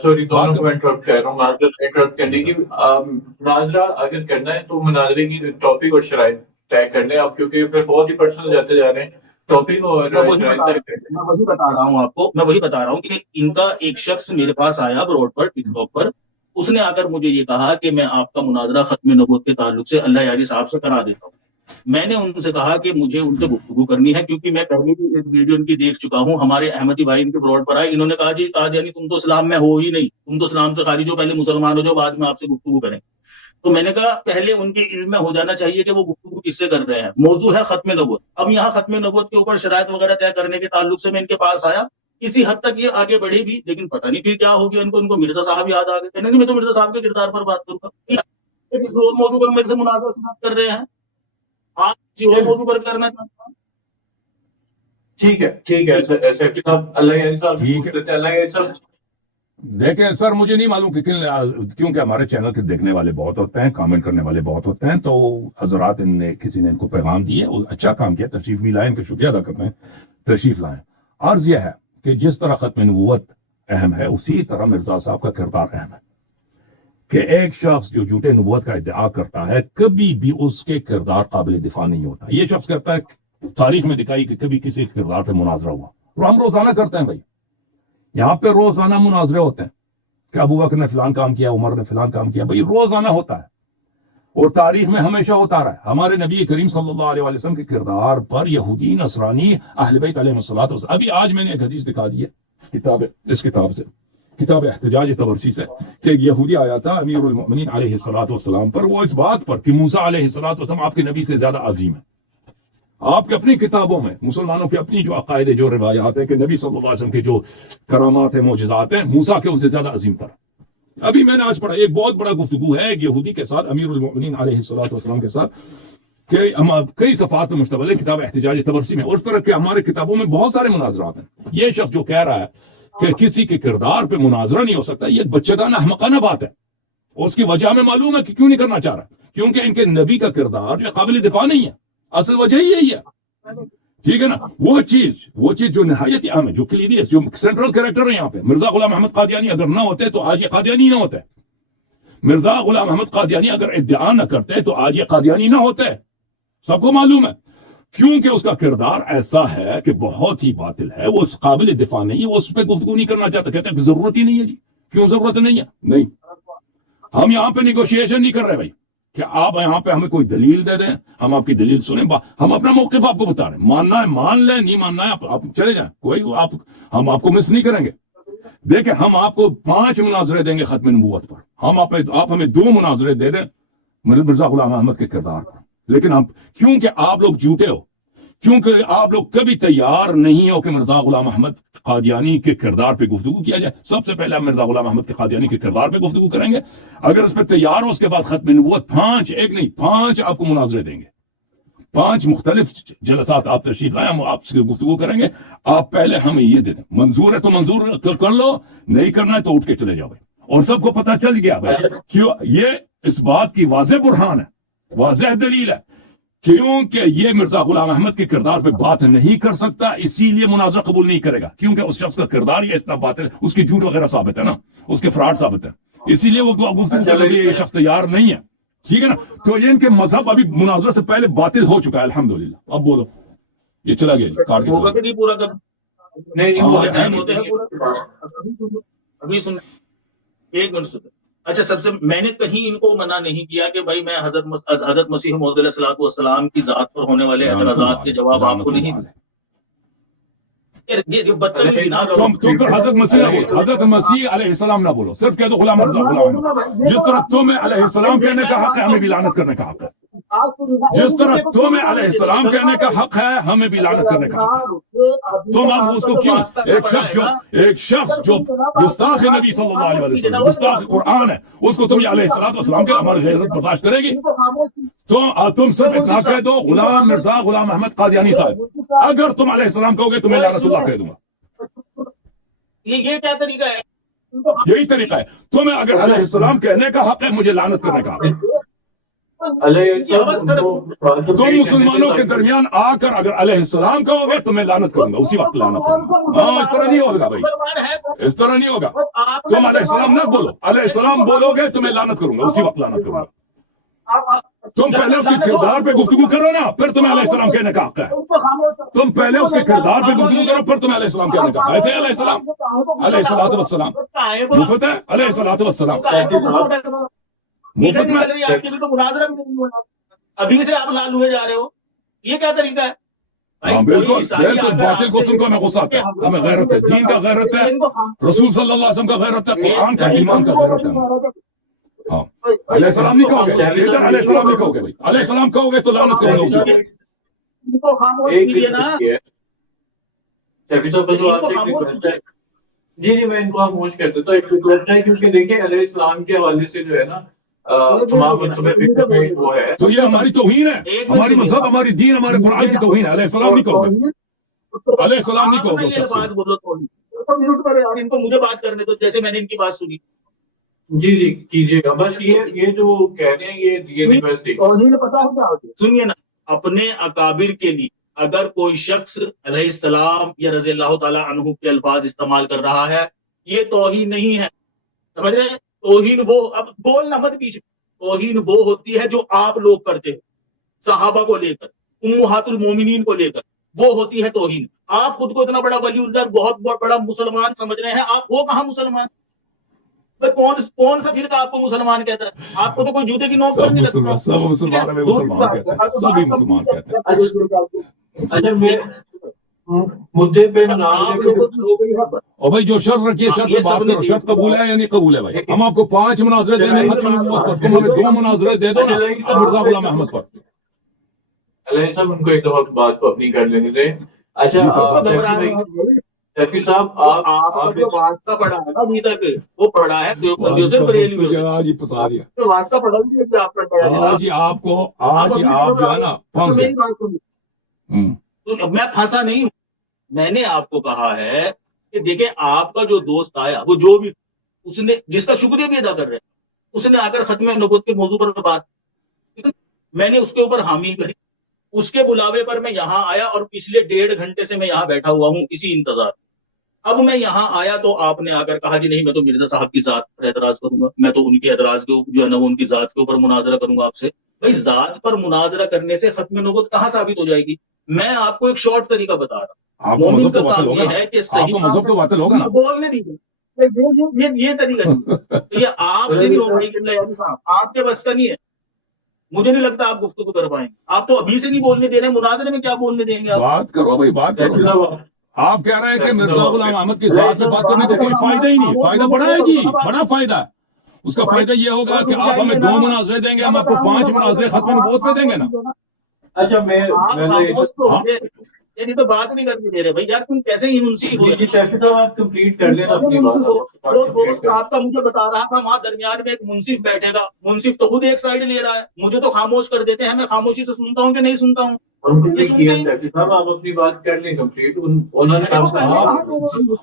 سوری دونوں کو انٹرپٹ کر رہا ہوں، معذرت انٹرپٹ کرنے کی. مناظرہ اگر کرنا ہے تو مناظرے کی ٹاپک اور شرائط طے کر لیں آپ، کیونکہ پھر بہت ہی پرسنل جاتے جا رہے ہیں. ٹاپک اور میں وہی بتا رہا ہوں آپ کو، میں وہی بتا رہا ہوں کہ ان کا ایک شخص میرے پاس آیا روڈ پر، ٹک ٹاک پر. اس نے آ کر مجھے یہ کہا کہ میں آپ کا مناظرہ ختم نبوت کے تعلق سے اللہ یاری صاحب سے کرا دیتا ہوں. میں نے ان سے کہا کہ مجھے ان سے گفتگو کرنی ہے، کیونکہ میں پہلے بھی ایک ویڈیو ان کی دیکھ چکا ہوں. ہمارے احمدی بھائی ان کے بروڈ پر آئے، انہوں نے کہا جی قادیانی تم تو اسلام میں ہو ہی نہیں، تم تو اسلام سے خارج ہو، پہلے مسلمان ہو جاؤ، بعد میں آپ سے گفتگو کریں. تو میں نے کہا پہلے ان کے علم میں ہو جانا چاہیے کہ وہ گفتگو کس سے کر رہے ہیں. موضوع ہے ختم نبوت. اب یہاں ختم نبوت کے اوپر شرائط وغیرہ طے کرنے کے تعلق سے میں ان کے پاس آیا. کسی حد تک یہ آگے بڑھی بھی، لیکن پتہ نہیں پھر کیا ہو گیا ان کو مرزا صاحب یاد آ گئے. نہیں میں تو مرزا صاحب کے کردار پر بات کروں گا. کسی اور موضوع پر میرے سے مناظرہ سماعت کر رہے ہیں، آپ کسی اور موضوع پر کرنا چاہتے ہیں. ٹھیک ہے ایسے صاحب اللہ یعنی صاحب پوچھ لیتے ہیں. اللہ یعنی صاحب دیکھیں سر، مجھے نہیں معلوم کہ کیونکہ ہمارے چینل کے دیکھنے والے بہت ہوتے ہیں، کامنٹ کرنے والے بہت ہوتے ہیں، تو حضرات کسی نے ان کو پیغام دیے، اچھا کام کیا، تشریف بھی لائیں، ان کا شکریہ ادا کرتے ہیں، تشریف لائیں. عرض یہ ہے کہ جس طرح ختم نبوت اہم ہے، اسی طرح مرزا صاحب کا کردار اہم ہے. کہ ایک شخص جو جھوٹے نبوت کا ادعا کرتا ہے، کبھی بھی اس کے کردار قابل دفاع نہیں ہوتا. یہ شخص کرتا ہے، تاریخ میں دکھائی کہ کبھی کسی کردار پہ مناظرہ ہوا، اور ہم روزانہ کرتے ہیں بھائی، یہاں پہ روزانہ مناظرے ہوتے ہیں کہ ابو بکر نے فلان کام کیا، عمر نے فلان کام کیا. بھائی روزانہ ہوتا ہے، اور تاریخ میں ہمیشہ ہوتا رہا ہے. ہمارے نبی کریم صلی اللہ علیہ وسلم کے کردار پر یہودی، نصرانی، اہل بیت علیہ الصلوۃ والسلام. ابھی آج میں نے ایک حدیث دکھا دی ہے اس کتاب سے، کتاب احتجاج تبرسی سے، کہ ایک یہودی آیا تھا امیر المؤمنین علیہ الصلوۃ والسلام پر، وہ اس بات پر کہ موسیٰ علیہ الصلوۃ والسلام آپ کے نبی سے زیادہ عظیم ہے. آپ کے اپنی کتابوں میں مسلمانوں کی اپنی جو عقائد، جو روایات ہیں کہ نبی صلی اللہ علیہ وسلم کے جو کرامات ہیں، معجزات ہیں، موسیٰ کے ان سے زیادہ عظیم تر. ابھی میں نے آج پڑھا ایک بہت بڑا گفتگو ہے ایک یہودی کے ساتھ، امیر المؤمنین علیہ الصلوۃ والسلام کے ساتھ، کہ ہم کئی صفحات میں مشتمل ہے کتاب احتجاج تبرسی میں. اس طرح کے ہمارے کتابوں میں بہت سارے مناظرات ہیں. یہ شخص جو کہہ رہا ہے کہ کسی کے کردار پہ مناظرہ نہیں ہو سکتا، یہ بچہ دانہ احمقانہ بات ہے. اس کی وجہ ہمیں معلوم ہے کہ کیوں نہیں کرنا چاہ رہا، کیونکہ ان کے نبی کا کردار جو قابل دفاع نہیں ہے. اصل وجہ ہی یہی ہے، ٹھیک ہے نا. وہ چیز جو نہایت اہم ہے، جو کلیدی ہے، جو سینٹرل کریکٹر ہے یہاں پہ. مرزا غلام احمد قادیانی اگر نہ ہوتے تو آج یہ قادیانی نہ ہوتے. مرزا غلام احمد قادیانی اگر ادعا نہ کرتے تو آج یہ قادیانی نہ ہوتے. سب کو معلوم ہے، کیونکہ اس کا کردار ایسا ہے کہ بہت ہی باطل ہے، وہ اس قابل دفاع نہیں ہے. وہ اس پہ گفتگو نہیں کرنا چاہتا، کہتے ہیں کہ ضرورت ہی نہیں ہے. جی کیوں ضرورت نہیں ہے؟ نہیں، ہم یہاں پہ نیگوشیشن نہیں کر رہے بھائی کہ آپ یہاں پہ ہمیں کوئی دلیل دے دیں، ہم آپ کی دلیل سنیں. ہم اپنا موقف آپ کو بتا رہے ہیں، ماننا ہے مان لیں، نہیں ماننا ہے آپ چلے جائیں، کوئی ہم آپ کو مس نہیں کریں گے. دیکھیں ہم آپ کو 5 مناظرے دیں گے ختم نبوت پر. آپ ہمیں 2 مناظرے دے دیں مرزا غلام احمد کے کردار پر. لیکن کیونکہ آپ لوگ جھوٹے ہو، کیونکہ آپ لوگ کبھی تیار نہیں ہو کہ مرزا غلام احمد قادیانی کے کردار پہ گفتگو کیا جائے. سب سے پہلے ہم مرزا غلام احمد کے قادیانی کے کردار پہ گفتگو کریں گے. اگر اس پہ تیار ہو، اس کے بعد ختم نبوت 5 آپ کو مناظرے دیں گے. 5 مختلف جلسات آپ تشریف لائیں، ہم آپ سے گفتگو کریں گے. آپ پہلے ہمیں یہ دے دیں، منظور ہے تو منظور کر لو، نہیں کرنا ہے تو اٹھ کے چلے جاؤ. اور سب کو پتہ چل گیا کیوں یہ اس بات کی واضح برہان ہے، واضح دلیل ہے، کیونکہ یہ مرزا غلام احمد کے کردار پہ بات نہیں کر سکتا، اسی لیے مناظرہ قبول نہیں کرے گا. کیونکہ اس شخص کا کردار یہ اتنا باطل ہے، اس کی جھوٹ وغیرہ ثابت ہے نا، اس کے فراڈ ثابت ہے، اسی لیے وہ گفتگو کرنے کے لیے یہ شخص تیار نہیں ہے. ٹھیک ہے نا. تو یہ ان کے مذہب ابھی مناظرہ سے پہلے باطل ہو چکا ہے الحمدللہ. اب بولو، یہ چلا گیا جی، کاٹ کے پورا ابھی سن ایک منٹ سن. اچھا، سب سے میں نے کہیں ان کو منع نہیں کیا کہ بھائی میں حضرت مسیح موعود علیہ الصلوۃ والسلام کی ذات پر ہونے والے اعتراضات کے جواب آپ کو نہیں دے. یہ بدتمیزی نہ کرو. تم پر حضرت مسیح نہ بولو، حضرت مسیح علیہ السلام نہ بولو، صرف کہہ دو غلام مرزا غلام احمد. جس طرح تمہیں علیہ السلام کہنے کا حق ہے، ہمیں بھی لعنت کرنے کا حق ہے. جس طرح تمہیں علیہ السلام کہنے کا حق ہے، ہمیں بھی لعنت کرنے کا حق ہے. تم اب اس کو کیوں ایک شخص جو گستاخ نبی صلی اللہ علیہ وسلم، گستاخ قرآن ہے، اس کو تم علیہ السلام کے ہماری غیرت برداشت کرے گی؟ تم صرف اتنا کہہ دو غلام مرزا غلام احمد قادیانی صاحب. اگر تم علیہ السلام کہو گے تو میں لعنت اللہ کہہ دوں گا. یہ کیا طریقہ ہے؟ یہی طریقہ ہے. تمہیں اگر علیہ السلام کہنے کا حق ہے، مجھے لعنت کرنے کا حق ہے. تم مسلمانوں کے درمیان آ کر اگر علیہ السلام کہو گے تو میں لعنت کروں گا، اسی وقت لعنت کروں گا. ہاں، اس طرح نہیں ہوگا بھائی، اس طرح نہیں ہوگا. تم علیہ السلام نہ بولو، علیہ السلام بولو گے تو میں لعنت کروں گا، اسی وقت لعنت کروں گا. تم پہلے اس کے کردار پہ گفتگو کرو نا، پھر تمہیں علیہ السلام کہنے کا حق ہے. تم پہلے اس کے کردار پہ گفتگو کرو، پھر تمہیں علیہ السلام کہنے کا حق ہے. ایسے علیہ السلام علیہ الصلوۃ والسلام مفت ہے، علیہ الصلوۃ والسلام مفت میں. ابھی سے آپ لال ہوئے جا رہے ہو، یہ کیا طریقہ ہے؟ ہاں بالکل بالکل، باطل کو سن کو ہمیں غصہ آتا ہے. ہمیں غیرت ہے، دین کا غیرت ہے، رسول صلی اللہ علیہ وسلم کا غیرت ہے، قرآن کا ایمان کا غیرت ہے. ہاں، علیہ السلام نہیں کہو گے، ادھر علیہ السلام نہیں کہو گے بھائی. علیہ السلام کہو گے تو لعنت کرو گے اسی وقت. شفیع صاحب بس آپ سے ایک ریکویسٹ ہے. جی میں ان کو خاموش کرتے تو ایک ریکویسٹ ہے کیونکہ دیکھیں علیہ السلام کے حوالے سے جو ہے نا تمام مرتبہ میں وہ ہے. تو یہ ہماری توہین ہے، ہماری مذہب، ہماری دین، ہمارے قرآن کی توہین ہے. علیہ السلام نہیں کہو گے، علیہ السلام نہیں کہو گے. یہ بات بولو تو میوٹ پر یار، ان کو مجھے بات کرنے تو جیسے میں نے ان کی بات سنی. جی کیجیے گا. بس یہ جو کہہ رہے ہیں یہ ریکویسٹ پتا ہے کیا ہوتی ہے. سنیے نا، اپنے اکابر کے لیے اگر کوئی شخص علیہ السلام یا رضی اللہ تعالی عنہ کے الفاظ استعمال کر رہا ہے، یہ توہین نہیں ہے. سمجھ رہے ہیں؟ توہین وہ، اب بولنا مت بیچ میں، توہین وہ ہوتی ہے جو آپ لوگ کرتے ہو صحابہ کو لے کر، امہات المومنین کو لے کر، وہ ہوتی ہے توہین. آپ خود کو اتنا بڑا ولی اللہ، بہت بڑا مسلمان سمجھ رہے ہیں. آپ ہو کہاں مسلمان؟ کون سا فرقہ آپ کو مسلمان کہتا ہے؟ آپ کو تو کوئی جوتے کی نوک پر نہیں لگتا. سب مسلمان ہمیں مسلمان کہتے ہیں، سبھی مسلمان کہتے ہیں. اچھا میں مدعے پہ اور بھائی جو شرط رکھیے شرط پہ بات کرو. شرط قبول ہے یا نہیں قبول ہے؟ بھائی ہم آپ کو 5 مناظرے دیں گے ختم نبوت پر، تم ہمیں 2 مناظرے دے دو نا مرزا غلام احمد پر. علیہ صاحب ان کو ایک دفعہ بات کو اپنی کر لینے دیں. اچھا شفیع صاحب آپ کا جو واسطہ پڑھا ہے نا ابھی تک وہ پڑھا ہے آج ہی پسا دیا. واسطہ پڑھا بھی آپ کا آج ہی آپ کو، آج ہی آپ جو ہے نا پھنس گئے. میں پھنسا نہیں ہوں. میں نے آپ کو کہا ہے کہ دیکھیں آپ کا جو دوست آیا، وہ جو بھی اس نے، جس کا شکریہ بھی ادا کر رہے ہیں، اس نے آ کر ختم نبوت کے موضوع پر بات، میں نے اس کے اوپر حامی کری. اس کے بلاوے پر میں یہاں آیا اور پچھلے 1.5 گھنٹے سے میں یہاں بیٹھا ہوا ہوں اسی انتظار. اب میں یہاں آیا تو آپ نے آ کر کہا جی نہیں میں تو مرزا صاحب کی ذات پر اعتراض کروں گا، میں تو ان کے اعتراض کے جو ہے نا وہ ان کی ذات کے اوپر مناظرہ کروں گا آپ سے. بھائی ذات پر مناظرہ کرنے سے ختم نبوت کہاں ثابت ہو جائے گی؟ میں آپ کو ایک شارٹ طریقہ بتا رہا ہوں. آپ کو مومن مذہب کا تو باطل کام ہوگا یہ نا، ہے کہ آپ کو مذہب تو باطل ہوگا نا. بولنے دیجیے، یہ طریقہ نہیں. یہ آپ سے نہیں ہو پائے گی صاحب، آپ کے بس کا نہیں ہے. مجھے نہیں لگتا آپ گفتگو کر پائیں گے. آپ تو ابھی سے نہیں بولنے دے رہے ہیں، مناظرے میں کیا بولنے دیں گے آپ؟ بات کرو بھائی، بات کرو. آپ کہہ رہے ہیں کہ مرزا غلام احمد کی ذات پہ بات کرنے کا کوئی فائدہ ہی نہیں ہے. فائدہ بڑا ہے جی، بڑا فائدہ ہے. اس کا فائدہ یہ ہوگا کہ آپ ہمیں 2 مناظرے دیں گے، ہم آپ کو 5 مناظرے ختم نبوت پہ دیں گے نا. اچھا میں یہ تو بات نہیں کرنے دے رہے بھائی. یار تم کیسے ہی منصف ہو؟ شفیع صاحب آپ کمپلیٹ کر لینا اپنی بات. دوست آپ کا مجھے بتا رہا تھا وہاں درمیان میں ایک منصف بیٹھے گا. منصف تو خود ایک سائڈ لے رہا ہے، مجھے تو خاموش کر دیتے ہیں. میں خاموشی سے سنتا ہوں کہ نہیں سنتا ہوں. شفیع صاحب آپ اپنی بات کر لیں کمپلیٹ. انہوں نے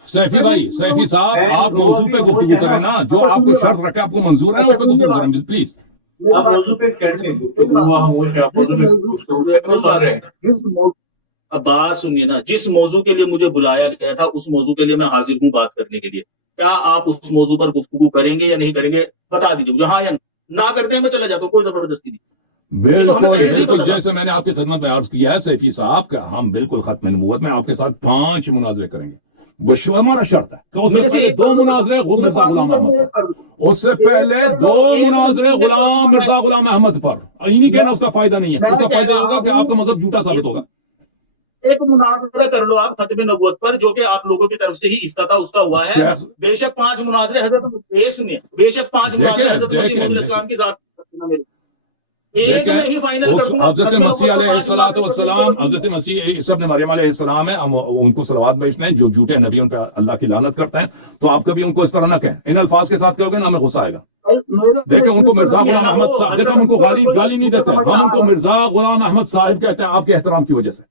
سیفی بھائی، سیفی صاحب آپ موضوع پہ گفتگو کریں نا، جو آپ کو شرط رکھے آپ کو منظور ہے اس پہ گفتگو کریں پلیز. آپ موضوع پہ کر لیں گفتگو. اب بات سنیے نا، جس موضوع کے لیے مجھے بلایا گیا تھا اس موضوع کے لیے میں حاضر ہوں بات کرنے کے لیے. کیا آپ اس موضوع پر گفتگو کریں گے یا نہیں کریں گے؟ بتا دیجیے. جہاں یا نہ کرتے ہیں میں چلا جاتا ہوں، کوئی زبردستی نہیں. بالکل جیسے میں نے آپ کی خدمت میں عرض کیا ہے سیفی صاحب کا، ہم بالکل ختم نبوت میں آپ کے ساتھ 5 مناظرے کریں گے. ہمارا شرط ہے کہ اس سے پہلے 2 مناظرے مرزا غلام احمد پر، اس سے پہلے 2 مناظرے مرزا غلام احمد پر. یہ نہیں کہنا اس کا فائدہ نہیں ہے، اس کا فائدہ ہوگا کہ آپ کا مذہب جھوٹا ثابت ہوگا. ایک مناظرہ کر لو آپ ختم نبوت پر، جو کہ آپ لوگوں کی طرف سے ہی افتتاح اس کا ہوا ہے. بے شک 5 مناظرے حضرت، ایک سنیے، بے شک 5 مناظرے حضرت مسیح موعود الاسلام کی ذات. حضرت مسیح علیہ الصلوۃ والسلام، حضرت مسیح عیسی ابن مریم علیہ السلام ہے. ہم ان کو صلوات بھیجتے ہیں. جو جھوٹے نبی ان پہ اللہ کی لعنت کرتے ہیں، تو آپ کبھی ان کو اس طرح نہ کہیں. ان الفاظ کے ساتھ کہو گے نا ہمیں غصہ آئے گا. دیکھیں ان کو مرزا غلام احمد صاحب، دیکھیں ہم ان کو گالی نہیں دیتے، ہم ان کو مرزا غلام احمد صاحب کہتے ہیں آپ کے احترام کی وجہ سے.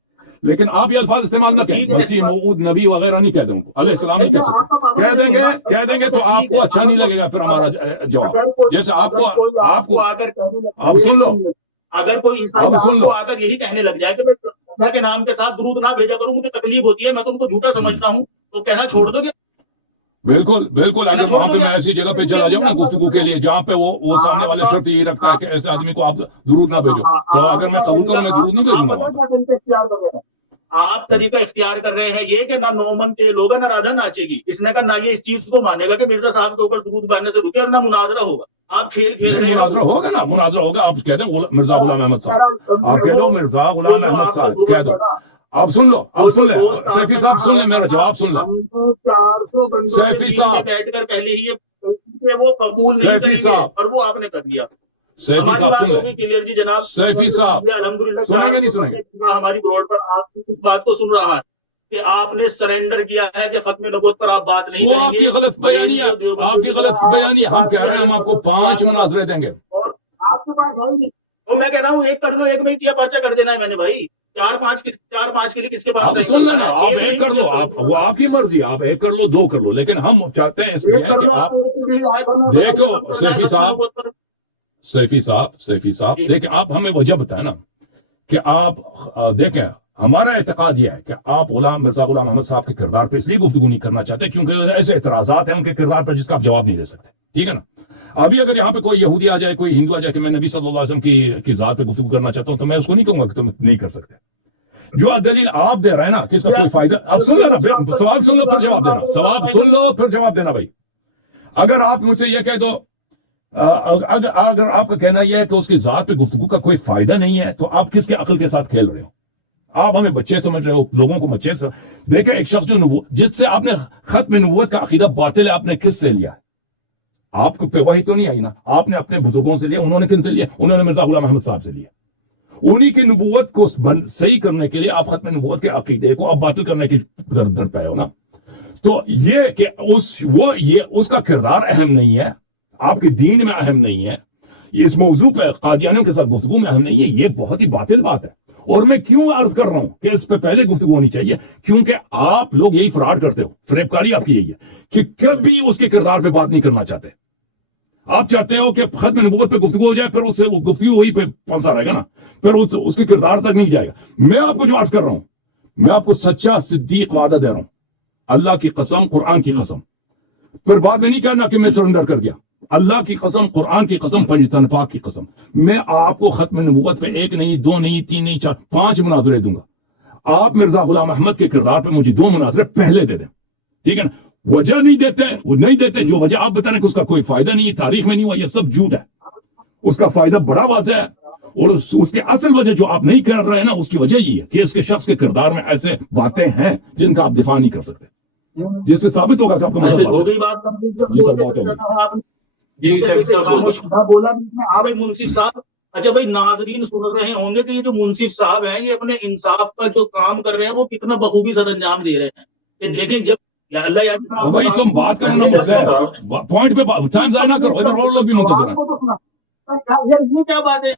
لیکن آپ یہ الفاظ استعمال نہ کریں. مسیح موعود نبی وغیرہ نہیں کہتے ان کو، علیہ السلام نہیں کہہ سکتے. کہہ دیں گے تو آپ کو اچھا نہیں لگے گا پھر ہمارا جواب. جیسے آپ کو آپ سن لو، اگر کوئی عیسائی آ کر یہی کہنے لگ جائے کہ میں اللہ کے نام کے ساتھ درود نہ بھیجا کروں، مجھے تکلیف ہوتی ہے، میں تو ان کو جھوٹا سمجھتا ہوں، تو کہنا چھوڑ دو گے؟ بالکل بالکل. اگر وہاں پہ میں ایسی جگہ پہ چلا جاؤں نا گفتگو کے لیے جہاں پہ وہ سامنے والے شرط یہ رکھتا ہے کہ ایسے آدمی کو آپ درود نہ بھیجو، تو اگر میں قبول کروں میں درود نہیں بھیجوں گا. آپ طریقہ اختیار کر رہے ہیں یہ کہ نہ نومن کے لوگ نہ رادھا ناچے گی. اس نے کہا نہ یہ اس چیز کو مانے گا کہ مرزا صاحب کے اوپر درود بھرنے سے رکے، اور نہ مناظرہ ہوگا. آپ کھیل کھیل رہے ہیں. مناظرہ ہوگا نا، مناظرہ ہوگا. آپ کہہ دیں مرزا غلام احمد صاحب، آپ کہہ دو مرزا غلام احمد صاحب کہہ دو. آپ سن لو، آپ سن لیں سیفی صاحب، سن لیں میرا جواب سن لیں. سیفی صاحب بیٹھ کر پہلے یہ وہ قبول نہیں سیفی صاحب، اور وہ آپ نے کر دیا. سیفی صاحب سن لیں. کلیئر جی جناب. سیفی صاحب الحمدللہ سنیں گے نہیں سنیں گے؟ ہماری روڈ پر آپ اس بات کو سن رہا ہے کہ آپ نے سرنڈر کیا ہے کہ ختم نبوت پر آپ بات نہیں وہ کریں آپ گے. کی غلط بیانی ہے, آپ کی غلط بیانی ہے. ہم کہہ رہے ہیں ہم آپ کو 5 مناظرے دیں گے. اور آپ کے پاس ہے تو میں کہہ رہا ہوں ایک کر لو, ایک میں تیا پاچا کر دینا ہے میں نے بھائی. 4-5 کے لیے کس کے پاس آپ ٹائم سن ہوتا لینا, ہے؟ آپ ایک کر لو, آپ وہ آپ کی مرضی, آپ ایک کر لو 2 کر لو, لیکن ہم چاہتے ہیں اس لیے کہ آپ دیکھو سیفی صاحب دیکھیں, آپ ہمیں وجہ بتائیں نا کہ آپ دیکھیں ہمارا اعتقاد یہ ہے کہ آپ مرزا غلام احمد صاحب کے کردار پہ اس لیے گفتگو نہیں کرنا چاہتے کیونکہ ایسے اعتراضات ہیں ان کے کردار پر جس کا آپ جواب نہیں دے سکتے, ٹھیک ہے نا. ابھی اگر یہاں پہ کوئی یہودی آ جائے, کوئی ہندو آ جائے کہ میں نبی صلی اللہ علیہ وسلم کی ذات پہ گفتگو کرنا چاہتا ہوں, تو میں اس کو نہیں کہوں گا کہ تم نہیں کر سکتے. جو دلیل آپ دے رہے ہیں نا کہ اس کا کوئی فائدہ, اب سن لینا, سوال سن لو پھر جواب دینا, سوال سن لو پھر جواب دینا بھائی. اگر آپ مجھ سے یہ کہہ دو, اگر آپ کا کہنا یہ ہے کہ اس کی ذات پہ گفتگو کا کوئی فائدہ نہیں ہے, تو آپ کس کے عقل کے ساتھ کھیل رہے ہو؟ آپ ہمیں بچے سمجھ رہے ہو, لوگوں کو بچے سے دیکھیں. ایک شخص جو جس سے آپ نے ختم نبوت کا عقیدہ باطل ہے, آپ نے کس سے لیا ہے؟ آپ کو پہ وحی تو نہیں آئی نا, آپ نے اپنے بزرگوں سے لیا. انہوں نے کن سے لیا؟ انہوں نے مرزا غلام احمد صاحب سے لیا. انہی کی نبوت کو صحیح کرنے کے لیے آپ ختم نبوت کے عقیدے کو اب باطل کرنے کی در پہ ہو نا. تو یہ کہ اس کا کردار اہم نہیں ہے, آپ کے دین میں اہم نہیں ہے, اس موضوع پہ قادیانیوں کے ساتھ گفتگو میں اہم نہیں ہے, یہ بہت ہی باطل بات ہے. اور میں کیوں عرض کر رہا ہوں کہ اس پہ پہلے گفتگو ہونی چاہیے, کیونکہ آپ لوگ یہی فراڈ کرتے ہو, فریب کاری آپ کی یہی ہے کہ کبھی اس کے کردار پہ بات نہیں کرنا چاہتے. آپ چاہتے ہو کہ ختم نبوت پہ گفتگو ہو جائے, پھر اس سے وہ گفتگو وہی پہ پھنسا رہے گا نا, پھر اس کے کردار تک نہیں جائے گا. میں آپ کو جو عرض کر رہا ہوں, میں آپ کو سچا صدیق وعدہ دے رہا ہوں, اللہ کی قسم, قرآن کی قسم. پھر بعد میں نہیں کہنا کہ میں سرنڈر کر گیا. اللہ کی قسم, قرآن کی قسم, پنجتن پاک کی قسم, میں آپ کو ختم نبوت پہ 1 نہیں 2 نہیں 3 نہیں 4 5 مناظرے دوں گا. آپ مرزا غلام احمد کے کردار پہ مجھے 2 مناظرے پہلے دے دیں, ٹھیک ہے نا. وجہ نہیں دیتے, وہ نہیں دیتے, جو وجہ آپ بتانے کہ اس کا کوئی فائدہ نہیں ہے, تاریخ میں نہیں ہوا, یہ سب جھوٹ ہے. اس کا فائدہ بڑا واضح ہے, اور اس کے اصل وجہ جو آپ نہیں کر رہے ہیں نا, اس کی وجہ یہ ہے کہ اس کے شخص کے کردار میں ایسے باتیں ہیں جن کا آپ دفاع نہیں کر سکتے, جس سے ثابت ہوگا کہ آپ کا مذہب ہو گئی بات. جی سر, بات ہوگی. جی بولا آپ منصف صاحب. اچھا بھائی, ناظرین سن رہے ہوں گے کہ یہ جو منصف صاحب ہیں یہ اپنے انصاف کا جو کام کر رہے ہیں وہ کتنا بخوبی سر انجام دے رہے ہیں. کہ دیکھیں جب اللہ یاد صاحب بھائی تم بات کرو نا مجھ سے, پوائنٹ پہ ٹائم ضائع نہ کرو, ادھر اور لوگ بھی منتظر ہیں. یہ کیا بات ہے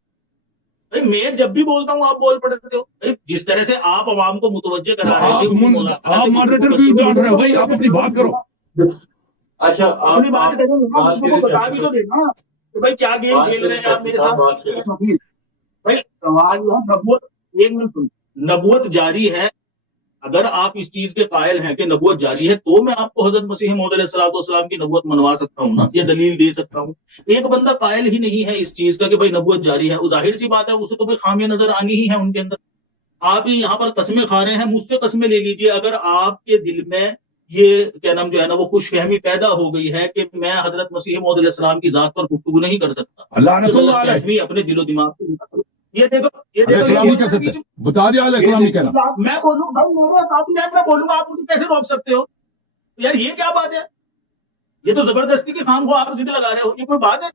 بھائی, میں جب بھی بولتا ہوں آپ بول پڑتے ہو. جس طرح سے آپ عوام کو متوجہ کرا رہے تھے, آپ ماڈریٹر کیوں ڈانٹ رہے ہو بھائی, آپ اپنی بات کرو. اچھا اپنی بات کو بتا بھی تو دینا کہ بھائی کیا گیم کھیل رہے ہیں آپ میرے ساتھ. بھائی سوال یہ نبوت, ایک منٹ سن, نبوت جاری ہے. اگر آپ اس چیز کے قائل ہیں کہ نبوت جاری ہے تو میں آپ کو حضرت مسیح موعود علیہ السلام کی نبوت منوا سکتا ہوں نا, یہ دلیل دے سکتا ہوں. ایک بندہ قائل ہی نہیں ہے اس چیز کا کہ بھائی نبوت جاری ہے, وہ ظاہر سی بات ہے اسے تو بھائی خامیاں نظر آنی ہی ہے ان کے اندر. آپ ہی یہاں پر قسمیں کھا رہے ہیں, مجھ سے قسمیں لے لیجئے اگر آپ کے دل میں یہ کیا نام جو ہے نا وہ خوش فہمی پیدا ہو گئی ہے کہ میں حضرت مسیح موعود علیہ السلام کی ذات پر گفتگو نہیں کر سکتا, لعنت اللہ علیہ. اپنے دل و دماغ کو یہ دیکھو, علیہ السلام نہیں کہہ سکتے, بتا دیا علیہ السلام نہیں کہنا. میں بولوں بھائی میرے کافی ہے, میں بولوں گا, آپ مجھے کیسے روک سکتے ہو یار؟ یہ کیا بات ہے, یہ تو زبردستی کی خام کو آپ ضد لگا رہے ہو, یہ کوئی بات ہے؟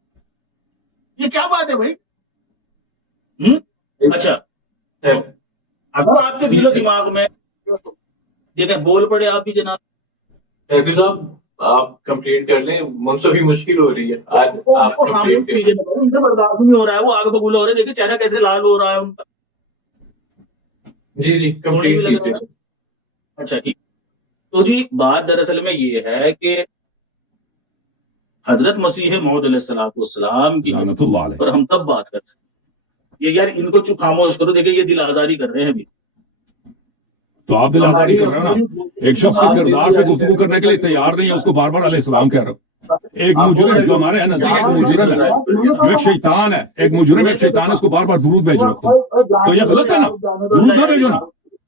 یہ کیا بات ہے بھائی؟ اچھا, اگر آپ کے دل و دماغ میں دیکھیں بول پڑے آپ بھی جناب. صاحب آپ کمپلیٹ کر لیں, منصفی مشکل ہو رہی ہے آج. ان کا برداشت نہیں ہو رہا ہے, وہ آگ بگولا ہو رہے ہیں, دیکھیں چہرہ کیسے لال ہو رہا ہے ان کا. جی کمپلیٹ کیجیے. اچھا ٹھیک. تو جی بات دراصل میں یہ ہے کہ حضرت مسیح موعود علیہ السلام کی لعنت اللہ علیہ. اور ہم تب بات کرتے ہیں. یہ یار ان کو چپ خاموش کرو, دیکھیں یہ دل آزاری کر رہے ہیں ابھی. تو آپ دل آزاری کر رہے ہیں نا, ایک شخص کے کردار پہ گفتگو کرنے کے لیے تیار نہیں ہے, اس کو بار بار علیہ السلام کہہ رہے ہو. ایک مجرم جو ہمارے نزدیک ایک مجرم ہے, جو ایک شیطان ہے, ایک مجرم ایک شیطان ہے, اس کو بار بار درود بھیج رہے ہو, تو یہ غلط ہے نا, درود نہ بھیجو نا.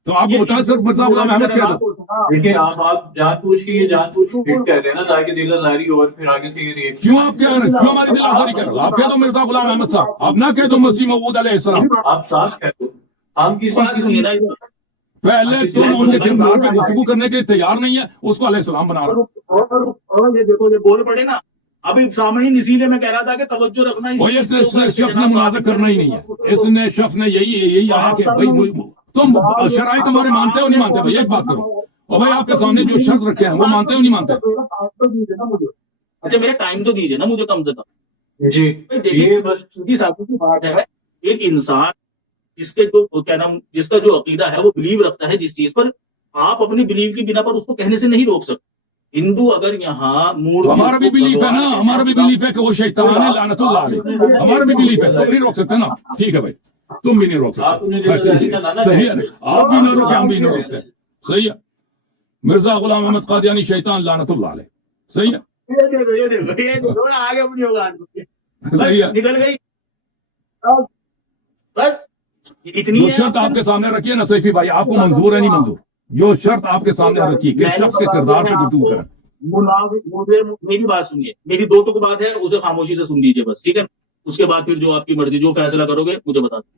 تو آپ کو بتائیں صرف مرزا غلام احمد کہہ دو. دیکھیں آپ جان پوچھ کے یہ جان پوچھ کے کہہ رہے ہیں نا تاکہ دل آزاری ہو, اور پھر آگے سے یہ ریئیکشن. کیوں آپ کہہ رہے ہیں, کیوں ہماری دل آزاری کر رہے ہو؟ آپ کہہ دو مرزا غلام احمد صاحب, آپ نہ کہہ دو مسیح موعود علیہ السلام. آپ صاف کہہ دو, ہم کسی پہلے تم ان کے کردار پہ گفتگو کرنے کے تیار نہیں ہے, اس کو علیہ السلام بنا رہے ہو. اور یہ دیکھو یہ بول پڑے نا, ابھی سامعین اسی لیے میں کہہ رہا تھا کہ توجہ رکھنا. اس شخص نے مناظر کرنا ہی نہیں ہے, اس نے شخص نے یہی آیا کہ بھائی تم شرائط ہمارے مانتے ہو نہیں مانتے, بھائی ایک بات کرو, اور بھائی آپ کے سامنے جو شرط رکھے ہیں وہ مانتے ہو نہیں مانتے؟ اچھا میرا ٹائم تو دیجیے نا مجھے کم سے کم. جی دیکھیے یہ بس سیدھی سادی سی بات ہے, ایک انسان جس کے جو کیا نام جس کا جو عقیدہ ہے وہ بلیو رکھتا ہے جس چیز پر, آپ اپنی بلیو کی بنا پر اس کو کہنے سے نہیں روک سکتے. ہندو اگر یہاں موڈ تو ہمارا بھی بلیف ہے نا, ہمارا بھی بلیف ہے کہ وہ شیطان ہے لعنت اللہ علیہ, ہمارا بھی بلیف ہے, تم نہیں روک سکتے نا. ٹھیک ہے بھائی, تم بھی نہیں روک آپ انہیں سکتے, ذمہ داری کا لانا صحیح چاہیے. ہے, آپ بھی نہ روکے ہم بھی نہ روکتے, صحیح ہے. مرزا غلام احمد قادیانی شیطان لعنت اللہ علیہ, صحیح ہے, یہ دیکھو آگے اپنی ہوگا صحیح ہے. نکل گئی بس اتنی جو ہے. شرط آپ کے سامنے رکھی ہے نا سیفی بھائی, آپ کو منظور ہے نہیں منظور؟ جو شرط آپ کے سامنے رکھی ہے کس شخص کے کردار پہ گفتگو کریں. میری بات سنیے, میری دو ٹک بات ہے اسے خاموشی سے سن لیجیے بس, ٹھیک ہے. اس کے بعد پھر جو آپ کی مرضی, جو فیصلہ کرو گے مجھے بتا دیں.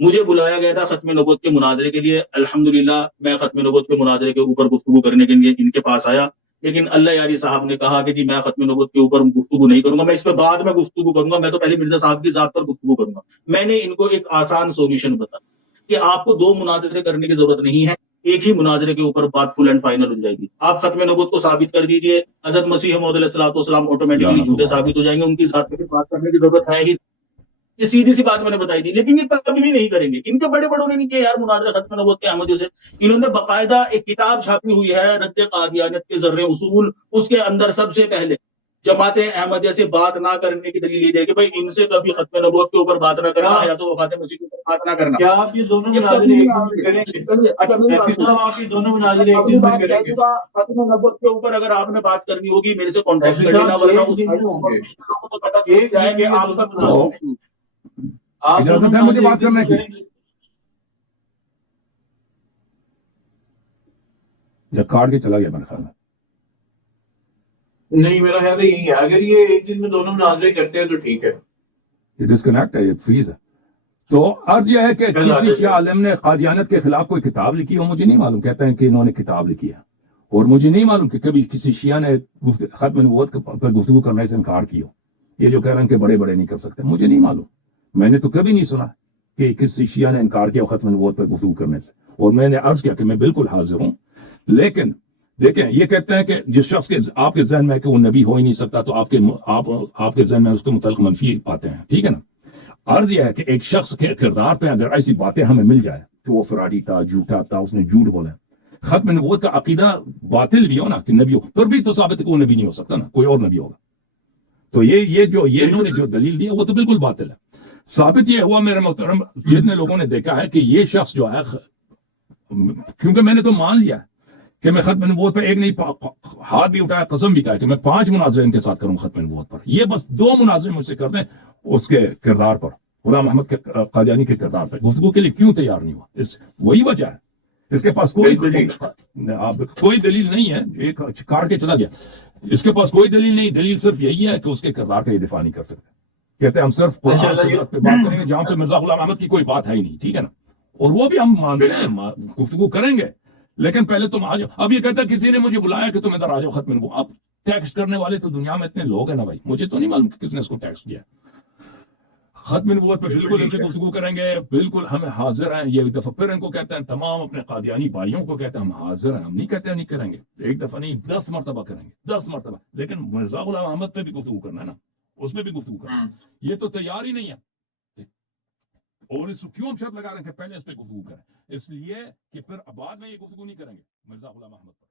مجھے بلایا گیا تھا ختم نبوت کے مناظرے کے لیے, الحمدللہ میں ختم نبوت کے مناظرے کے اوپر گفتگو کرنے کے لیے ان کے پاس آیا, لیکن اللہ یاری صاحب نے کہا کہ جی میں ختم نبوت کے اوپر گفتگو نہیں کروں گا, میں اس پہ بعد میں گفتگو کروں گا, میں تو پہلے مرزا صاحب کی ذات پر گفتگو کروں گا. میں نے ان کو ایک آسان سولوشن بتایا کہ آپ کو دو مناظرے کرنے کی ضرورت نہیں ہے, ایک ہی مناظرے کے اوپر بات فل اینڈ فائنل ہو جائے گی. آپ ختم نبوت کو ثابت کر دیجئے, حضرت مسیح موعود علیہ الصلوۃ والسلام آٹومیٹکلی جھوٹے ثابت ہو جائیں گے, ان کی ذات پہ بات کرنے کی ضرورت ہے ہی. یہ سیدھی سی بات میں نے بتائی تھی, لیکن یہ کبھی بھی نہیں کریں گے. ان کے بڑے بڑوں نے نہیں کیا یار مناظرہ ختم نبوت کے احمدیوں سے. انہوں نے باقاعدہ ایک کتاب چھاپی ہوئی ہے رد قادیانیت کے ذرے اصول, اس کے اندر سب سے پہلے جماعت احمدیہ سے بات نہ کرنے کی دلیل یہ جائے کہ بھائی ان سے کبھی ختم نبوت کے اوپر بات نہ کرنا, یا تو وفات مسیح کے اوپر بات نہ کرنا. کیا آپ یہ دونوں یہ مناظرے کبھی ایک نہیں دن میں کریں گے؟ چلیے, اچھا میری بات سیفی صاحب آپ یہ دونوں مناظرے ایک اپنی دن میں بات کریں کہہ گے؟ چکا, ختم نبوت کے اوپر اگر آپ نے بات کرنی ہوگی میرے سے کانٹیکٹ سیفی کر لینا, صاحب ورنہ ایک اس دن میں ہوں گے, لوگوں کو پتہ چل ایک جائے دن کہ میں آپ کا دونوں مناظرے. آپ اجازت دونوں ہے مجھے مناظرے بات ایک دن کرنے میں کی, کریں گے؟ یا کاٹ کے چلا گیا میرے خیال میں. نہیں میرا خیال ہے یہی ہے, اگر یہ ایک دن میں دونوں مناظرے کرتے ہیں تو ٹھیک ہے. یہ ڈسکنیکٹ ہے, یہ فریز ہے. تو عرض یہ ہے کہ کسی شیعہ عالم نے قادیانیت کے خلاف کوئی کتاب لکھی ہو, مجھے نہیں معلوم. کہتے ہیں کہ انہوں نے کتاب لکھی ہے, اور مجھے نہیں معلوم کہ کبھی کسی شیعہ نے ختم نبوت پر گفتگو کرنے سے انکار کیا ہو. یہ جو کہہ رہے ہیں کہ بڑے بڑے نہیں کر سکتے, مجھے نہیں معلوم. میں نے تو کبھی نہیں سنا کہ کسی شیعہ نے انکار کیا ختم نبوت پر گفتگو کرنے سے. اور میں نے عرض کیا کہ میں بالکل حاضر ہوں, لیکن دیکھیں یہ کہتے ہیں کہ جس شخص کے آپ کے ذہن میں ہے کہ وہ نبی ہو ہی نہیں سکتا, تو آپ کے ذہن میں اس کے متعلق منفی باتیں ہیں, ٹھیک ہے نا. عرض یہ ہے کہ ایک شخص کے کردار پہ اگر ایسی باتیں ہمیں مل جائے کہ وہ فراڈی تھا, جھوٹا تھا, اس نے جھوٹ بولا, ختم نبوت کا عقیدہ باطل بھی ہو نا کہ نبی ہو, پھر بھی تو ثابت ہے کہ وہ نبی نہیں ہو سکتا نا, کوئی اور نبی ہوگا. تو یہ انہوں نے جو دلیل دی ہے وہ تو بالکل باطل ہے. ثابت یہ ہوا میرے محترم, جتنے لوگوں نے دیکھا ہے کہ یہ شخص جو ہے, کیونکہ میں نے تو مان لیا کہ میں ختم نبوت پر ایک نہیں, ہاتھ بھی اٹھایا, قسم بھی کہا کہ میں 5 مناظرے ان کے ساتھ کروں ختم نبوت پر. یہ بس 2 مناظرے مجھ سے کر دیں اس کے کردار پر, غلام احمد کے قادیانی کے کردار پر. گفتگو کے لیے کیوں تیار نہیں ہوا, وہی وجہ ہے. اس کے پاس کوئی دلیل نہیں ہے, ایک کاٹ کے چلا گیا. اس کے پاس کوئی دلیل نہیں, دلیل صرف یہی ہے کہ اس کے کردار کا یہ دفاع نہیں کر سکتے. کہتے ہیں ہم صرف قرآن سنت پہ بات کریں گے جہاں پہ مرزا غلام احمد کی کوئی بات ہے ہی نہیں, ٹھیک ہے نا. اور وہ بھی ہم مانتے ہیں, گفتگو کریں گے, لیکن پہلے تم آ جاؤ. اب یہ کہتا ہے کسی نے مجھے بلایا کہ تم ادھر آ جاؤ ختم نبوت. اب ٹیکسٹ کرنے والے تو دنیا میں اتنے لوگ ہیں نا بھائی, مجھے تو نہیں معلوم کہ کس نے اس کو ٹیکسٹ کیا. ختم نبوت پہ بالکل ان سے گفتگو کریں گے, بالکل ہم حاضر ہیں. یہ ایک دفعہ پھر ان کو کہتے ہیں, تمام اپنے قادیانی بھائیوں کو کہتے ہیں ہم حاضر ہیں. ہم نہیں کہتے ہیں نہیں کریں گے, ایک دفعہ نہیں 10 مرتبہ کریں گے, 10 مرتبہ. لیکن مرزا غلام احمد پہ بھی گفتگو کرنا ہے نا, اس پہ بھی گفتگو کرنا ہے. یہ تو تیار ہی نہیں ہے. اور اس کیوں ہم شرط لگا رہے ہیں کہ پہلے اس پہ گفتگو کریں؟ اس لیے کہ پھر بعد میں یہ گفتگو نہیں کریں گے مرزا غلام احمد پر.